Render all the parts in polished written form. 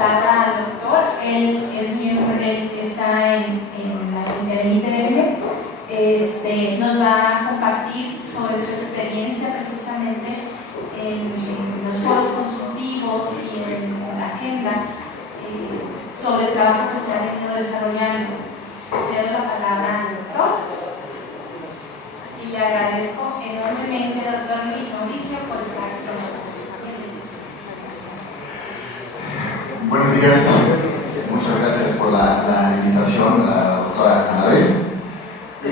palabra al doctor. Él es miembro, él está en la ITM. Nos va a compartir sobre su experiencia precisamente en los foros consultivos y en la agenda sobre el trabajo que se ha venido desarrollando. Cedo la palabra al doctor y le agradezco enormemente, doctor Luis Mauricio, por estar con nosotros. Buenos días, muchas gracias por la invitación a la doctora Anabel. Y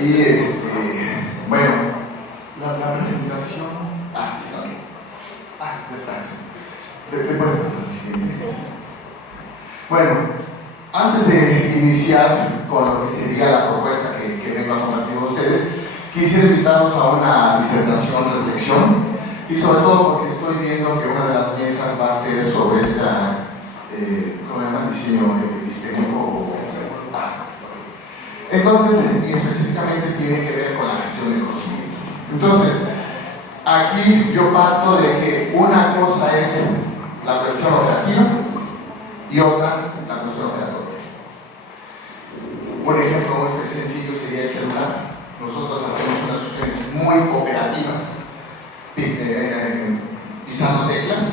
bueno, la presentación. Sí, también. Ya estamos. Bueno, antes de iniciar con lo que sería la propuesta que vengo a compartir con ustedes, quisiera invitarlos a una disertación, reflexión, y sobre todo porque estoy viendo que una de las mesas va a ser sobre esta. ¿Cómo se llama? Diseño epistémico. Entonces, y específicamente tiene que ver con la gestión del conocimiento. Entonces, aquí yo parto de que una cosa es la cuestión operativa y otra la cuestión operatoria. Un ejemplo muy sencillo sería el celular. Nosotros hacemos unas cuestiones muy operativas, pisando teclas,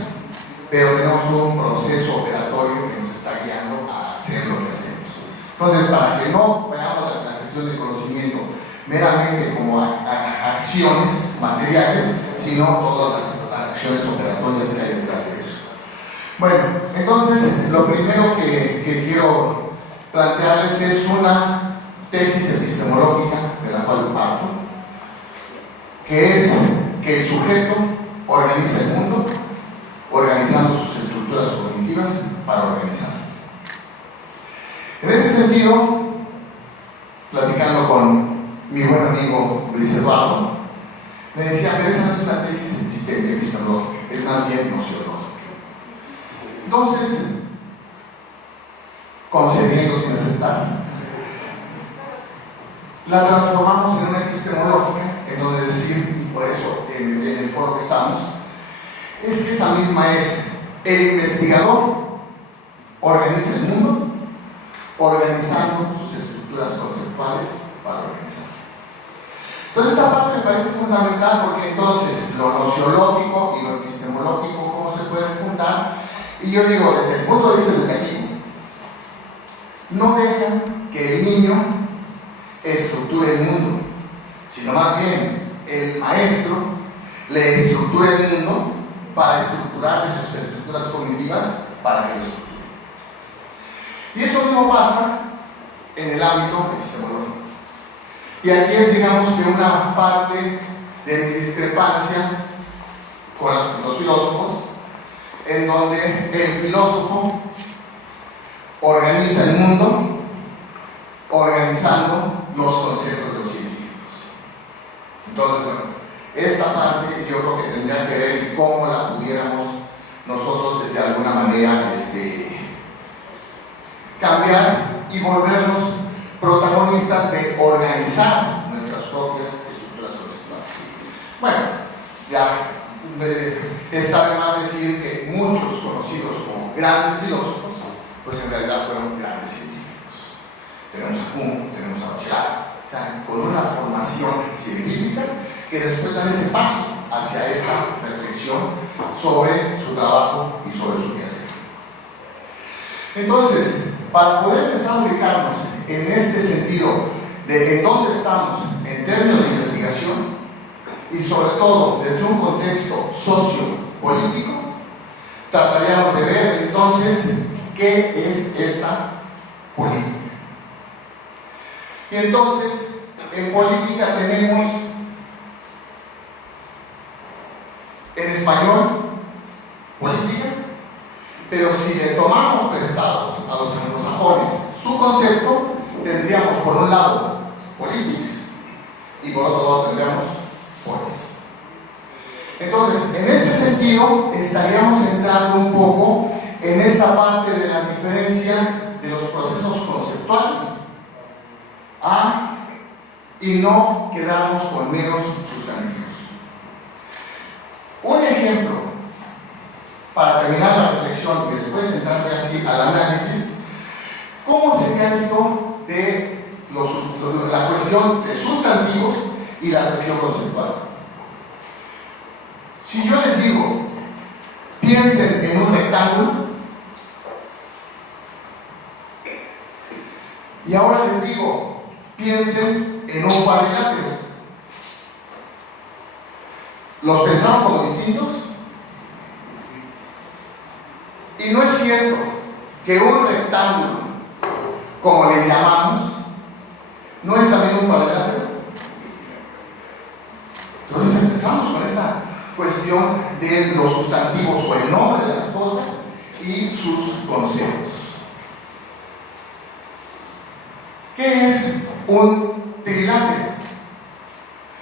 pero tenemos todo un proceso operatorio que nos está guiando a hacer lo que hacemos. Entonces, para que no veamos la gestión del conocimiento meramente como acciones materiales, sino todas las acciones operatorias que hay detrás de eso. Bueno, entonces, lo primero que quiero plantearles es una tesis epistemológica de la cual parto, que es que el sujeto organiza el mundo organizando sus estructuras cognitivas para organizar. En ese sentido, platicando con mi buen amigo Luis Eduardo, me decía, pero esa no es una tesis epistemológica, es más bien nociológica. Entonces, concediendo sin aceptar, la transformamos en una epistemológica, en donde decir, y por eso en el foro que estamos, es que esa misma es: el investigador organiza el mundo organizando sus estructuras conceptuales para organizar. Entonces esta parte me parece fundamental, porque entonces lo nociológico y lo epistemológico, ¿cómo se pueden juntar? Y yo digo, desde el punto de vista educativo, no dejan que el niño estructure el mundo, sino más bien el maestro le estructura el mundo para estructurarle sus estructuras cognitivas para que lo estructure. Y eso mismo pasa en el ámbito epistemológico. Y aquí es, digamos, que una parte de mi discrepancia con los filósofos, en donde el filósofo organiza el mundo organizando los conceptos de los científicos. Entonces, bueno, esta parte yo creo que tendría que ver y cómo la pudiéramos nosotros de alguna manera cambiar y volvernos protagonistas de organizar nuestras propias estructuras conceptuales. Bueno, ya está de más decir que muchos conocidos como grandes filósofos, pues en realidad fueron grandes científicos. Tenemos a Kuhn, tenemos a Bachelard, o sea, con una formación científica que después dan ese paso hacia esa reflexión sobre su trabajo y sobre su quehacer. Entonces, para poder empezar a ubicarnos en este sentido de en dónde estamos en términos de investigación y sobre todo desde un contexto sociopolítico, trataríamos de ver entonces qué es esta política. Y entonces, en política tenemos en español política, pero si le tomamos prestados a los anglosajones su concepto, tendríamos por un lado politics y por otro lado tendríamos polis. Entonces, en este sentido, estaríamos entrando un poco en esta parte de la diferencia de los procesos conceptuales y no quedarnos con meros sustantivos. Un ejemplo para terminar la reflexión definición y después entrar ya así al análisis, ¿cómo sería esto de la cuestión de sustantivos y la cuestión conceptual? Si yo les digo, piensen en un rectángulo, y ahora les digo, piensen en un cuadrilátero, ¿los pensaron como distintos? Y no es cierto que un rectángulo, como le llamamos, no es también un cuadrilátero. Entonces empezamos con esta cuestión de los sustantivos o el nombre de las cosas y sus conceptos. ¿Qué es un trilátero?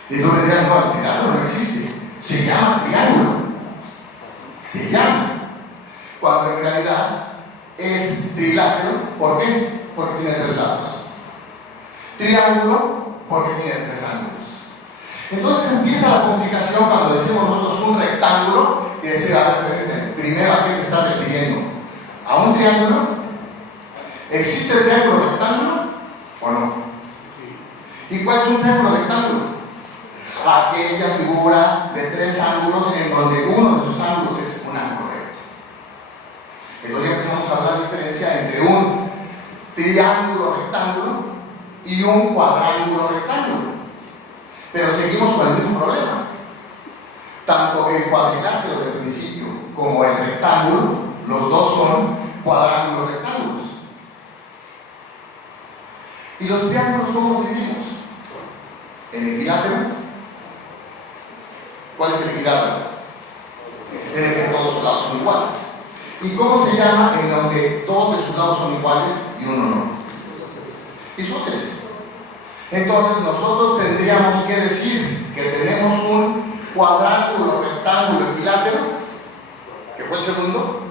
Y no me dirán, no, el trilátero no existe. Se llama triángulo. Se llama. Cuando en realidad es trilátero, ¿por qué? Porque tiene 3 lados. Triángulo, porque tiene 3 ángulos. Entonces empieza la complicación cuando decimos nosotros un rectángulo y decir, a ver, primero a qué te está refiriendo. ¿A un triángulo? ¿Existe el triángulo rectángulo o no? ¿Y cuál es un triángulo rectángulo? Aquella figura de 3 ángulos en donde uno de sus ángulos es un ángulo recto. Entonces ya empezamos a hablar de la diferencia entre un triángulo rectángulo y un cuadrángulo rectángulo. Pero seguimos con el mismo problema. Tanto el cuadrilátero del principio como el rectángulo, los dos son cuadrángulos rectángulos. ¿Y los triángulos cómo los dividimos? ¿El equilátero? ¿Cuál es el equilátero? En el que todos sus lados son iguales. ¿Y cómo se llama en donde todos de sus lados son iguales y uno no? Isósceles. Entonces nosotros tendríamos que decir que tenemos un cuadrángulo, rectángulo, equilátero, que fue el segundo,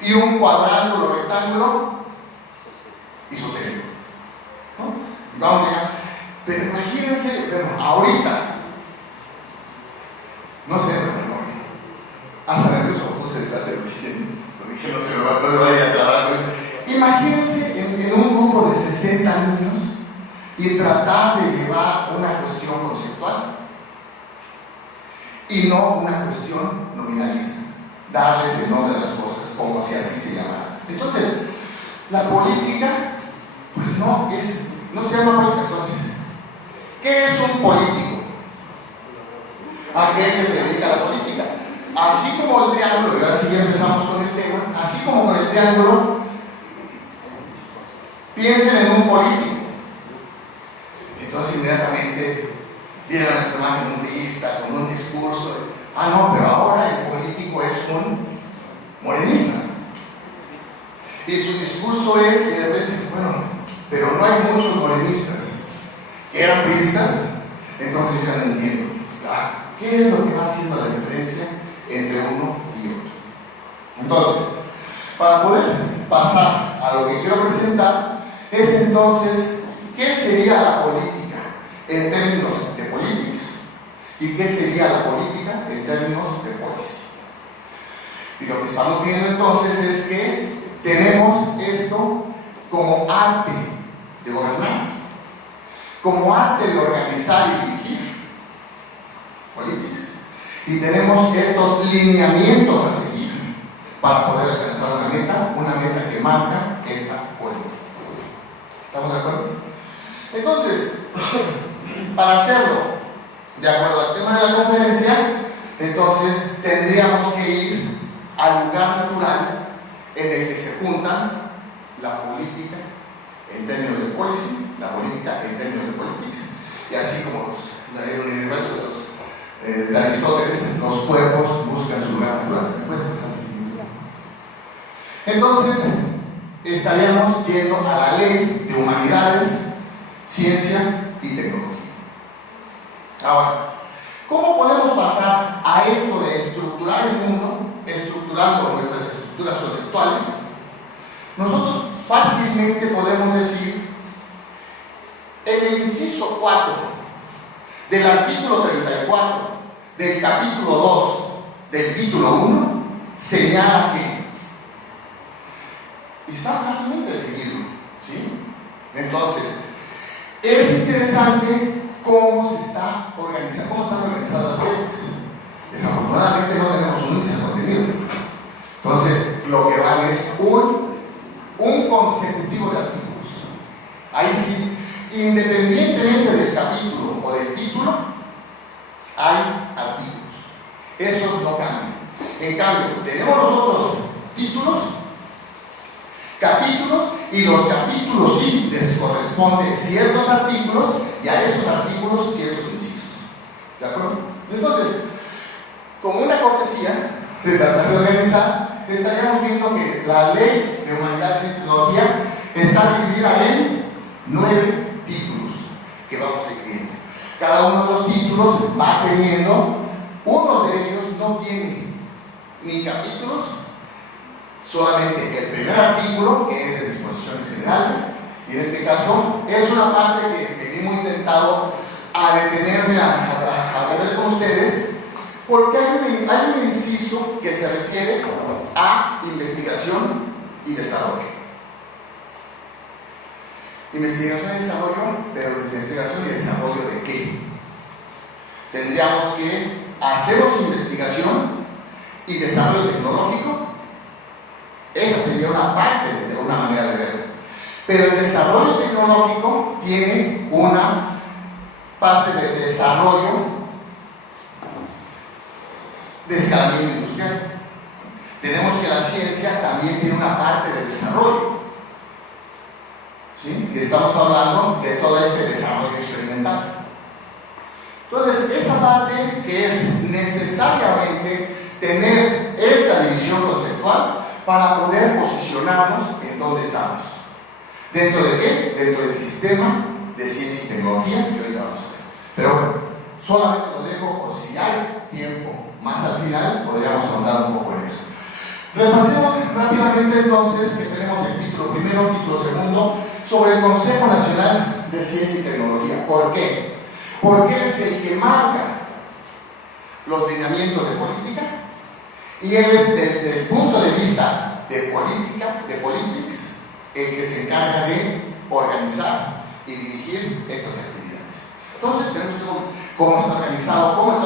y un cuadrángulo, rectángulo, isosceles. ¿No? Vamos a llegar. Pero imagínense, bueno, ahorita, no sé, hasta nervioso puse de estar diciendo, dije, no me vaya a aclarar pues. Imagínense en un grupo de 60 niños y tratar de llevar una cuestión conceptual y no una cuestión nominalista, darles el nombre de las cosas como si así se llamara. Entonces, la política, pues no se llama política. Entonces, ¿qué es un político? Aquel que se dedica a la política. Así como el triángulo, y ahora sí ya empezamos con el tema, así como con el triángulo, piensen en un político. Entonces inmediatamente viene a nuestra imagen un priista con un discurso. No, pero ahora el político es un morenista. Y su discurso es, y de repente dice, bueno, pero no hay muchos morenistas que eran priistas, entonces yo no entiendo. ¿Qué es lo que va haciendo la diferencia entre uno y otro? Entonces, para poder pasar a lo que quiero presentar, es entonces, ¿qué sería la política en términos de politics? ¿Y qué sería la política en términos de policy? Y lo que estamos viendo entonces es que tenemos esto como arte de gobernar, como arte de organizar y dirigir politics. Y tenemos estos lineamientos a seguir para poder alcanzar una meta que marca esta política. ¿Estamos de acuerdo? Entonces, para hacerlo de acuerdo al tema de la conferencia, entonces tendríamos que ir al lugar natural en el que se juntan la política en términos de policy, la política en términos de politics, y así como en el universo de Aristóteles, los cuerpos buscan su lugar natural. Entonces, estaríamos yendo a la ley de humanidades, ciencia y tecnología. Ahora, ¿cómo podemos pasar a esto de estructurar el mundo, estructurando nuestras estructuras conceptuales? Nosotros fácilmente podemos decir, en el inciso 4 del artículo 34 del capítulo 2 del título 1, señala que está fácilmente de seguirlo, ¿sí? Entonces, es interesante cómo se está organizando, cómo están organizadas las redes. Desafortunadamente no tenemos un índice de contenido. Entonces, lo que van es un consecutivo de artículos. Ahí sí, independientemente del capítulo o del título, hay artículos. Esos no cambian. En cambio, tenemos nosotros títulos, capítulos, y los capítulos sí les corresponden ciertos artículos y a esos artículos ciertos incisos. ¿De acuerdo? Entonces, como una cortesía de tratar de organizar, estaríamos viendo que la Ley de Humanidades y Tecnología está dividida en 9 títulos que vamos a ir viendo. Cada uno de los títulos va teniendo, uno de ellos no tiene ni capítulos, solamente el primer artículo, que es de disposiciones generales, y en este caso es una parte que venimos intentado a detenerme a ver con ustedes, porque hay un inciso que se refiere a investigación y desarrollo. Investigación y desarrollo, pero investigación y desarrollo ¿de qué? Tendríamos que hacemos investigación y desarrollo tecnológico. Esa sería una parte de una manera de verlo. Pero el desarrollo tecnológico tiene una parte de desarrollo de escalamiento industrial. Tenemos que la ciencia también tiene una parte de desarrollo. ¿Sí? Y estamos hablando de todo este desarrollo experimental. Entonces, esa parte que es necesariamente tener esta división conceptual para poder posicionarnos en donde estamos. ¿Dentro de qué? Dentro del sistema de ciencia y tecnología que ahorita vamos a ver. Pero bueno, solamente lo dejo por si hay tiempo más al final, podríamos ahondar un poco en eso. Repasemos rápidamente entonces que tenemos el título primero, título segundo, sobre el Consejo Nacional de Ciencia y Tecnología. ¿Por qué? Porque es el que marca los lineamientos de política y él es desde el punto de vista de política, de politics, el que se encarga de organizar y dirigir estas actividades. Entonces tenemos que ver cómo está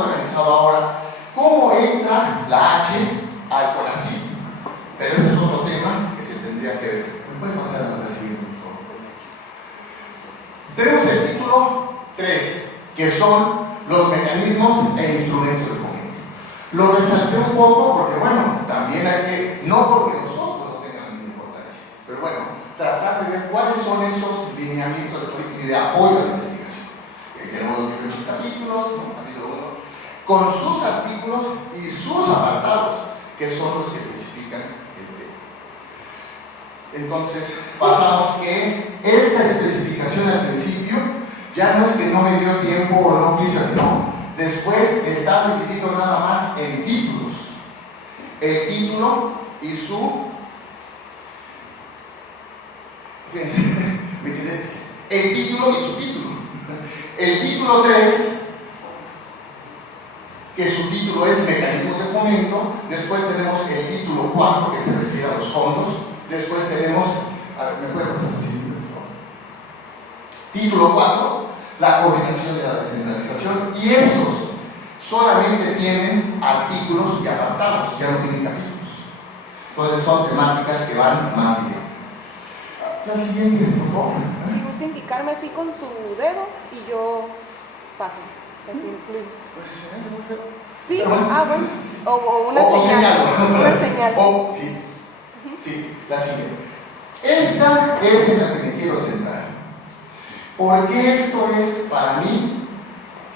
organizado ahora, cómo entra la H al CONACYT, pero ese es otro tema que se tendría que ver. ¿Me pueden pasar a la siguiente, por favor? Tenemos el título 3, que son los mecanismos e instrumentos de fomento. Lo resalté un poco porque, bueno, también hay que, no porque nosotros no tengan la misma importancia, pero bueno, tratar de ver cuáles son esos lineamientos de política y de apoyo a la investigación. Tenemos los diferentes capítulos, ¿no? Capítulo 1, con sus artículos y sus apartados, que son los que especifican el tema. Entonces, pasamos que esta especificación al principio ya no es que no me dio tiempo o no quise, no. Después está dividido nada más en títulos. El título y su... El título y su título. El título 3, que su título es Mecanismos de Fomento. Después tenemos el título 4, que se refiere a los fondos. Después tenemos... A ver, ¿me puede pasar así? Título 4, la coordinación de la descentralización, y esos solamente tienen artículos y apartados, ya no tienen capítulos. Entonces son temáticas que van más bien. La siguiente, por favor. Si gusta indicarme así con su dedo y yo paso, así influye. Pues se me hace muy feo. Sí, bueno. bueno, o una o señal. señal. Una señal. O, sí, sí, la siguiente. Esta es en la que me quiero centrar. Porque esto es para mí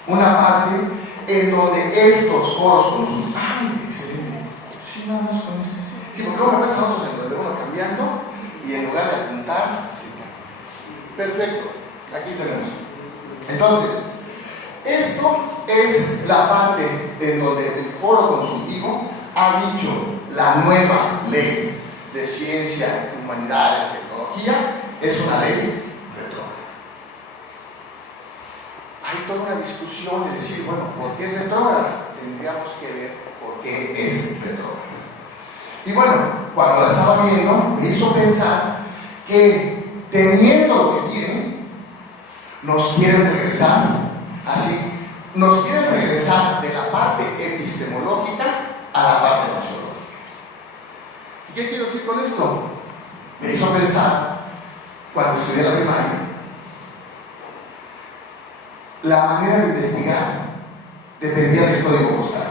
una parte en donde estos foros consultivos. ¡Ay, excelente! Sí, nada más con esto. Sí, porque luego me pasan otros en donde uno cambiando y en lugar de apuntar, sí. Perfecto, aquí tenemos. Entonces, esto es la parte en donde el foro consultivo ha dicho la nueva ley de ciencia, humanidades, tecnología es una ley retrógrada. Hay toda una discusión de decir, bueno, ¿por qué es retrógrada? Tendríamos que ver por qué es retrógrada. Y bueno, cuando la estaba viendo, me hizo pensar que teniendo lo que tienen, nos quieren regresar, así, nos quieren regresar de la parte epistemológica a la parte nociológica. ¿Y qué quiero decir con esto? Me hizo pensar, cuando estudié la primaria, la manera de investigar dependía del código postal.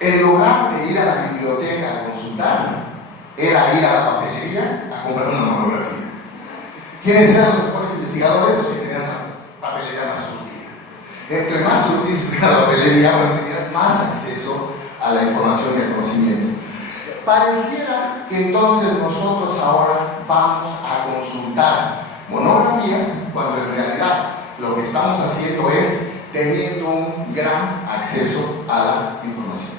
En lugar de ir a la biblioteca a consultar, era ir a la papelería a comprar una monografía. ¿Quiénes eran los mejores investigadores? Los que tenían la papelería más surtida. Entre más surtida era la papelería, bueno, tenías más acceso a la información y al conocimiento. Pareciera que entonces nosotros ahora vamos a consultar monografías, cuando en realidad lo que estamos haciendo es teniendo un gran acceso a la información.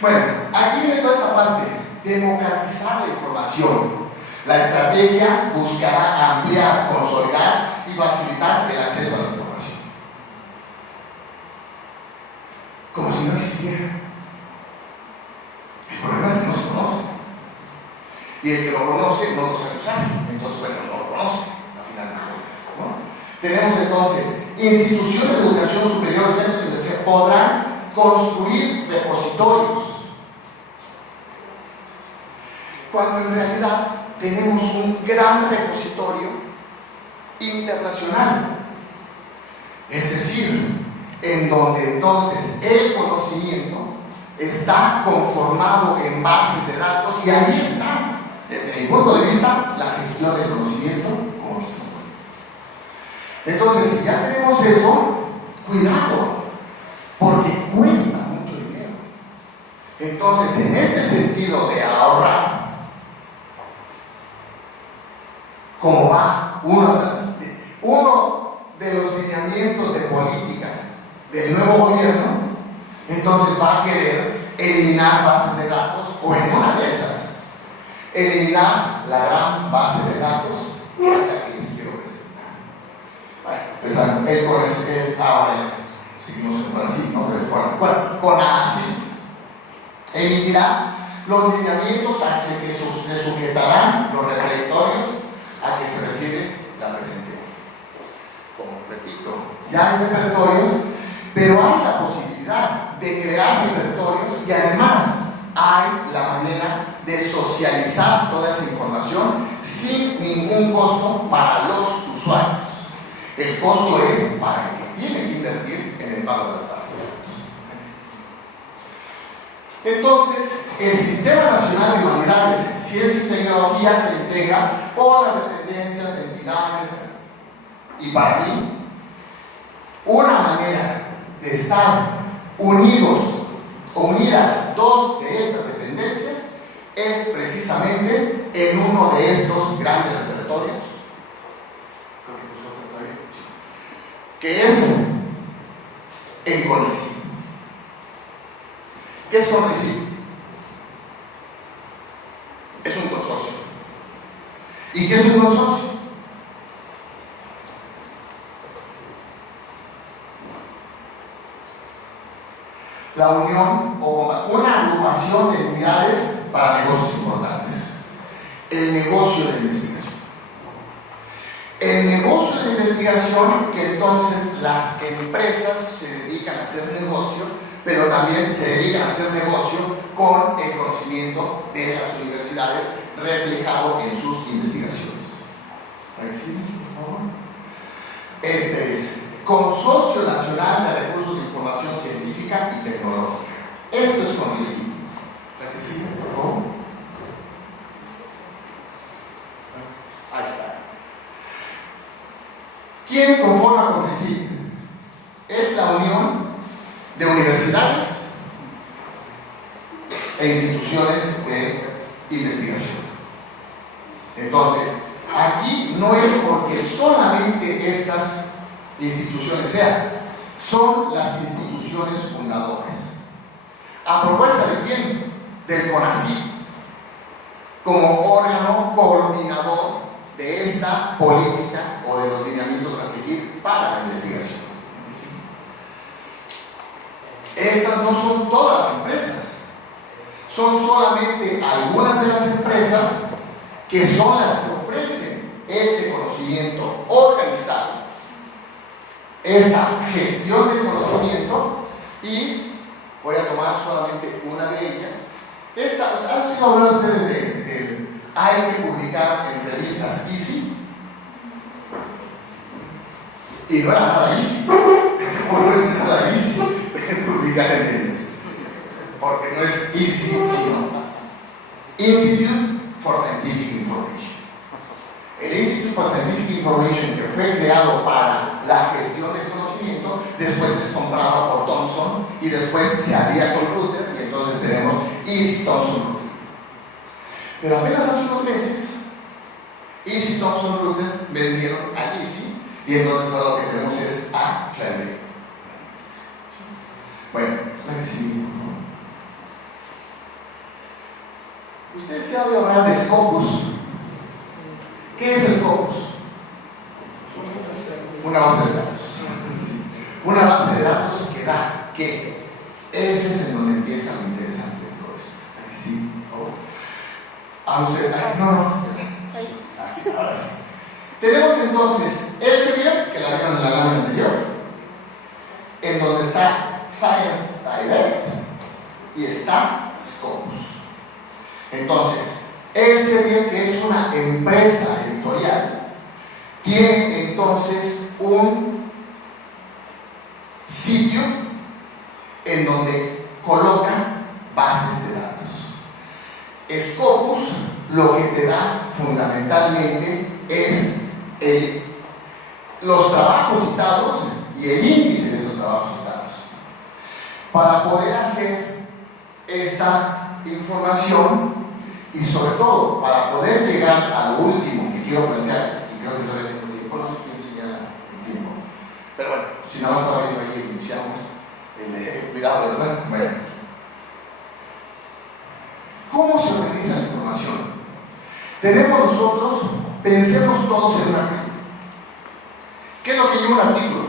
Bueno, aquí viene toda esta parte, democratizar la información. La estrategia buscará ampliar, consolidar y facilitar el acceso a la información. Como si no existiera. El problema es que no se conoce. Y el que lo conoce no lo sabe usar. Entonces, bueno, no lo conoce, al final de cuentas, ¿no? Tenemos entonces instituciones de educación superior, centros de investigación, podrán construir repositorios, cuando en realidad tenemos un gran repositorio internacional, es decir, en donde entonces el conocimiento está conformado en bases de datos y ahí está, desde mi punto de vista, la gestión del conocimiento como mismo. Entonces, si ya tenemos eso, cuidado, porque cuesta mucho dinero. Entonces, en este sentido de ahorrar, como va uno de los lineamientos de política del nuevo gobierno, entonces va a querer eliminar bases de datos, o en una de esas, eliminar la gran base de datos que es la que les quiero presentar. Bueno, ahora seguimos con así, ¿no? Bueno, con así emitirá los lineamientos a que se sujetarán los repertorios a que se refiere la presente ley. Como repito, ya hay repertorios, pero hay la posibilidad de crear repertorios y además hay la manera de socializar toda esa información sin ningún costo para los usuarios. El costo es para el que tiene que invertir en el pago de las bases de datos. Entonces, el Sistema Nacional de Humanidades, Ciencia y Tecnología se integra por las dependencias, entidades, y para mí, una manera de estar unidos o unidas dos de estas dependencias es precisamente en uno de estos grandes repertorios, que es el CONRECYT. ¿Qué es CONRECYT? Es un consorcio. ¿Y qué es un consorcio? La unión o una agrupación de entidades para negocios importantes. El negocio de la investigación. El negocio de la investigación, que entonces las empresas se dedican a hacer negocio, pero también se dedican a hacer negocio con el conocimiento de las universidades reflejado en sus investigaciones. ¿Sí? Por favor. Este es Consorcio Nacional de Recursos de Información Científica y Tecnológica. Esto es CONRECYT. ¿La que sigue, por favor? Ahí está. ¿Quién conforma CONRECYT? Es la unión de universidades e instituciones de investigación. Entonces, aquí no es porque solamente estas instituciones sean, son las instituciones fundadoras. ¿A propuesta de quién? Del CONACYT, como órgano coordinador de esta política o de los lineamientos a seguir para la investigación. Estas no son todas las empresas. son solamente algunas de las empresas que son las que ofrecen este conocimiento organizado, esta gestión del conocimiento, y voy a tomar solamente una de ellas. ¿Han sido hablar ustedes de hay que publicar en revistas Easy? Y no era nada easy, o no es nada easy publicar en revistas, porque no es easy, sino Institute for Scientific Information. El Institute for Scientific Information, que fue creado para la gestión del conocimiento, después es comprado por Thomson y después se alía con Reuters, y entonces tenemos Easy Thomson Reuters. Pero apenas hace unos meses, Easy Thomson Reuters vendieron a Easy, y entonces ahora lo que tenemos es a Clarivate. Bueno, la que sigue. Ustedes se han oído hablar de Scopus. ¿Qué es Scopus? Una base de datos. Sí. Una base de datos que da ¿qué? Ese es en donde empieza lo interesante de todo esto. Aquí sí. ¿A ustedes? Ahora sí. Tenemos entonces Elsevier, que la vieron en la lámina anterior, en donde está Science Direct y está Scopus. Entonces, Elsevier, que es una empresa editorial, tiene entonces un sitio en donde coloca bases de datos. Scopus lo que te da fundamentalmente es los trabajos citados y el índice de esos trabajos citados. Para poder hacer esta información y sobre todo para poder llegar a lo último que quiero plantear, y creo que todavía tengo tiempo, no sé quién señala el tiempo, pero bueno, si nada más estaba viendo aquí, iniciamos el cuidado, ¿verdad? Bueno, ¿cómo se organiza la información? Tenemos nosotros, pensemos todos en un artículo. ¿Qué es lo que lleva un artículo?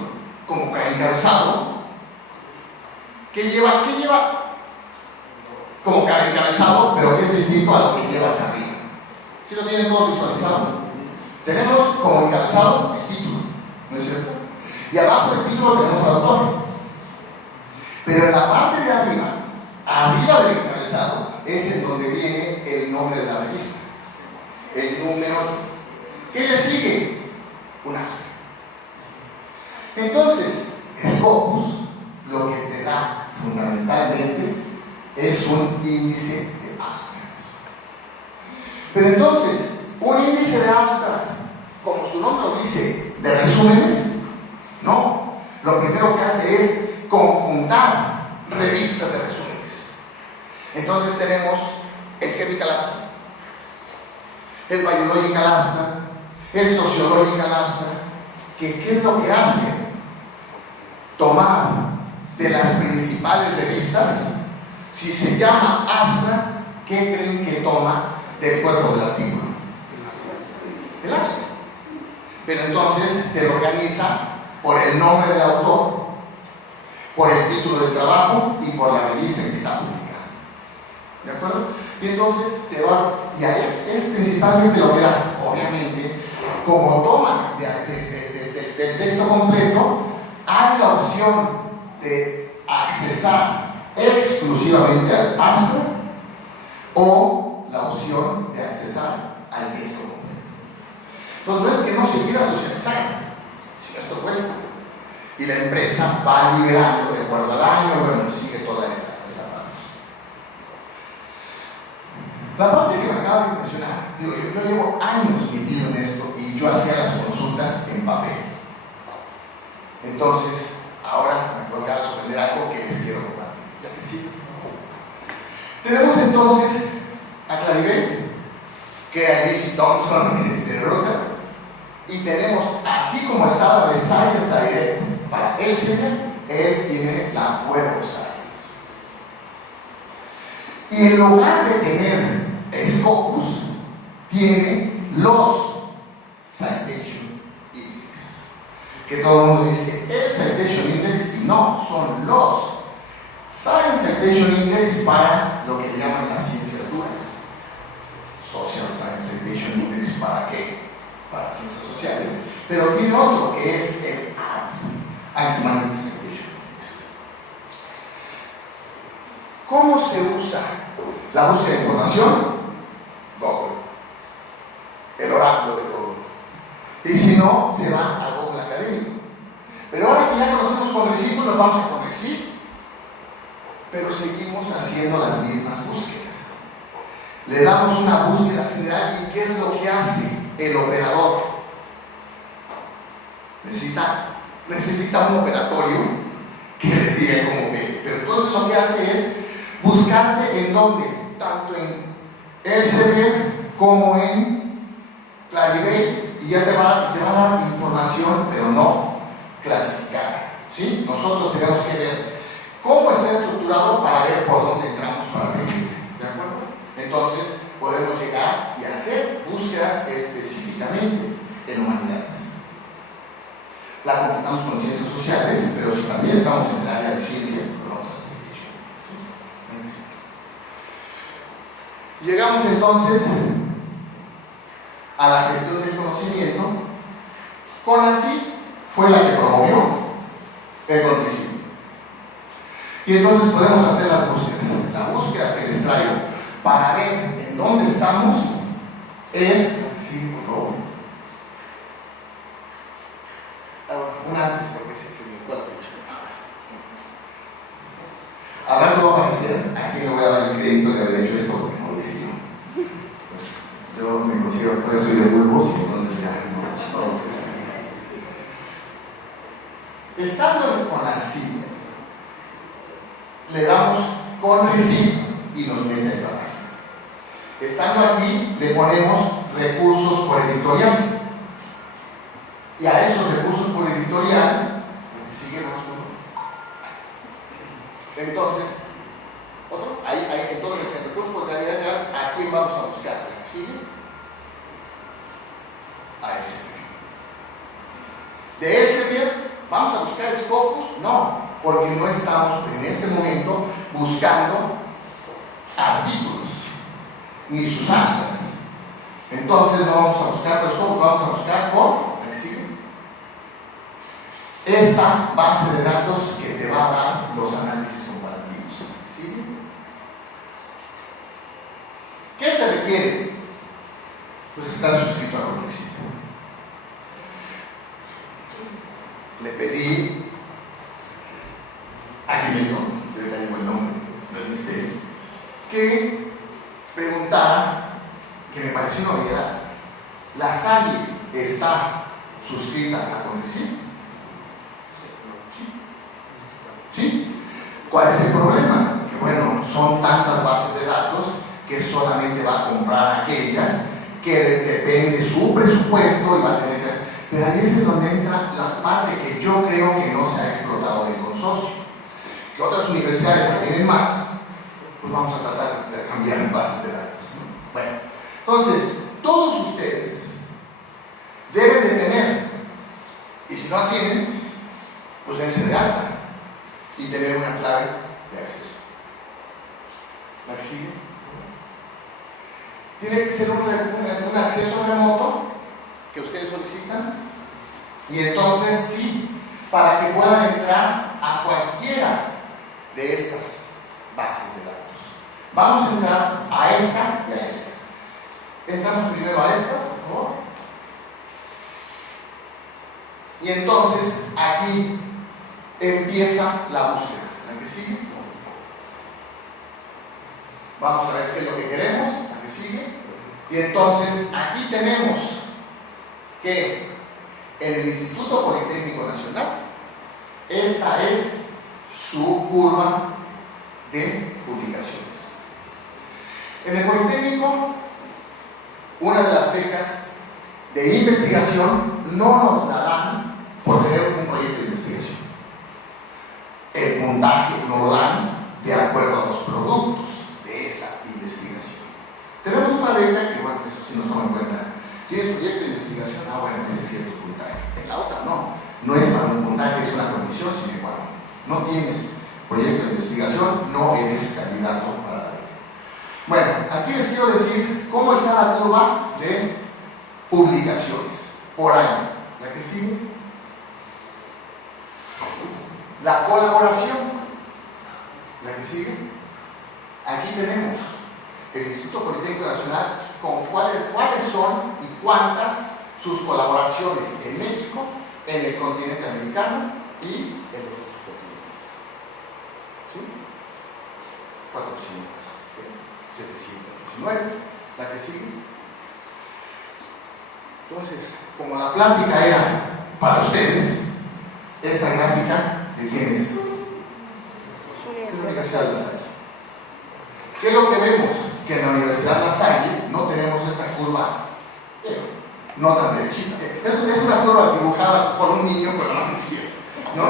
Como encabezado. ¿Qué lleva como encabezado, pero que es distinto a lo que lleva hacia arriba? ¿Sí lo tienen todo visualizado? Tenemos como encabezado el título, ¿no es cierto? Y abajo del título tenemos al autor. Pero en la parte de arriba del encabezado, es en donde viene el nombre de la revista, el número. ¿Qué le sigue? Un abstract. Entonces, Scopus lo que te da fundamentalmente es un índice de abstracts. Pero entonces, un índice de abstracts, como su nombre lo dice, de resúmenes, no. Lo primero que hace es conjuntar revistas de resúmenes. Entonces tenemos el Chemical Abstract, el Biological Abstract, el Sociological Abstract, que ¿qué es lo que hace? Tomar de las principales revistas, si se llama abstract, ¿qué creen que toma del cuerpo del artículo? El abstract. Pero entonces te lo organiza por el nombre del autor, por el título del trabajo y por la revista en que está publicada. ¿De acuerdo? Y entonces te va, y ahí es principalmente lo que da, obviamente, como toma del texto completo, hay la opción de accesar exclusivamente al abstract o la opción de accesar al texto completo. Entonces no es que no se quiera socializar, sino esto cuesta. Y la empresa va liberando de acuerdo al año, bueno, sigue toda esta parte. La parte que me acaba de impresionar, digo, yo llevo años metido en esto y yo hacía las consultas en papel. Entonces, ahora me puedo acaba de sorprender algo que les quiero compartir. Ya que sí. Tenemos entonces a Clarivate, que a Easy Thomson Reuters, y tenemos, así como estaba de Science Direct para Elsevier, él tiene la Web of Science. Y en lugar de tener Scopus, tiene los Citation Index. Que todo el mundo dice el Citation Index, y no, son los Science Citation Index para lo que le llaman las ciencias duras. Social Science Citation Index, ¿para qué? Para ciencias sociales. Pero tiene otro que es el Art and Humanities Citation Index. ¿Cómo se usa la búsqueda de información? Google. El oráculo de Google. Y si no, se va a Google Academy. Pero ahora que ya conocemos Congresito, nos vamos a Congresito. Pero seguimos haciendo las mismas búsquedas. Le damos una búsqueda general y ¿qué es lo que hace el operador? Necesita un operatorio que le diga cómo ve. Pero entonces lo que hace es buscarte en dónde, tanto en Elsevier como en Clarivate, y ya te va a dar información, pero no clasificada. ¿Sí? Nosotros tenemos que ver cómo está estructurado para ver por dónde entramos para pedir. ¿De acuerdo? Entonces, podemos llegar y hacer búsquedas específicamente en humanidades. La completamos con ciencias sociales, pero si también estamos en el área de ciencias, pues vamos a hacer eso. ¿Sí? Llegamos entonces a la gestión del conocimiento. CONACYT fue la que promovió el conocimiento. Y entonces podemos hacer las búsquedas. La búsqueda que les traigo para ver en dónde estamos es, sí, por favor. Una antes porque se me fue la fecha. Ahora no va a aparecer, aquí le voy a dar el crédito de haber hecho esto porque no lo hice yo. Entonces, yo me considero que soy de bulbos y entonces ya no sé. Estando en CONACYT, le damos CONRECYT y nos mete a esta página. Estando aquí, le ponemos recursos por editorial. Y a esos recursos por editorial, sigue más uno. Entonces, otro, entonces en recursos por editorial, ¿a quién vamos a buscar? ¿Sigue? A Elsevier. ¿De Elsevier vamos a buscar Scopus? No, porque no estamos en este momento buscando artículos ni sus answers. Entonces no vamos a buscar por Scopus, vamos a buscar por esta base de datos que te va a dar los análisis comparativos. ¿Sí? ¿Qué se requiere? Pues estar suscrito a CONRECYT. Le pedí a quien le digo el nombre del ministerio, que preguntara, que me pareció una obviedad, ¿la SAGI está suscrita a CONRECYT? ¿Sí? ¿Cuál es el problema? Que bueno, son tantas bases de datos que solamente va a comprar aquellas que depende su presupuesto y va a tener que... Pero ahí es donde entra la parte que yo creo que no se ha explotado del consorcio. Que otras universidades que tienen más, pues vamos a tratar de cambiar bases de datos, ¿no? Bueno, entonces, todos ustedes deben de tener, y si no la tienen, pues deben ser de alta y tener una clave de acceso. ¿La que sigue? Tiene que ser un acceso remoto que ustedes solicitan, y entonces sí, para que puedan entrar a cualquiera de estas bases de datos. Vamos a entrar a esta y a esta. Entramos primero a esta, por favor. Y entonces aquí empieza la búsqueda. ¿La que sigue? Vamos a ver qué es lo que queremos. ¿La que sigue? Y entonces aquí tenemos que en el Instituto Politécnico Nacional, esta es su curva de publicaciones. En el Politécnico, una de las becas de investigación no nos la dan por tener un proyecto de investigación. El puntaje no lo dan de acuerdo a los productos de esa investigación. Tenemos una beca que, bueno, eso sí nos toma en cuenta. ¿Tienes proyecto de investigación? Ah, bueno, ese es cierto puntaje. En la otra no es para un puntaje, es una condición sine qua non. No tienes proyecto de investigación, no es candidato para la beca. Bueno, aquí les quiero decir cómo está la curva de publicaciones por año. La que sigue. La colaboración. La que sigue. Aquí tenemos el Instituto Politécnico Nacional con cuáles son y cuántas sus colaboraciones en México, en el continente americano y en los otros continentes. ¿Sí? 400, 719, la que sigue. Entonces, como la plática era para ustedes, esta gráfica, ¿de quién es? Es la Universidad de La Salle. ¿Qué es lo que vemos? Que en la Universidad de La Salle no tenemos esta curva, no tan derechita. Es una curva dibujada por un niño, pero no es cierto, ¿no?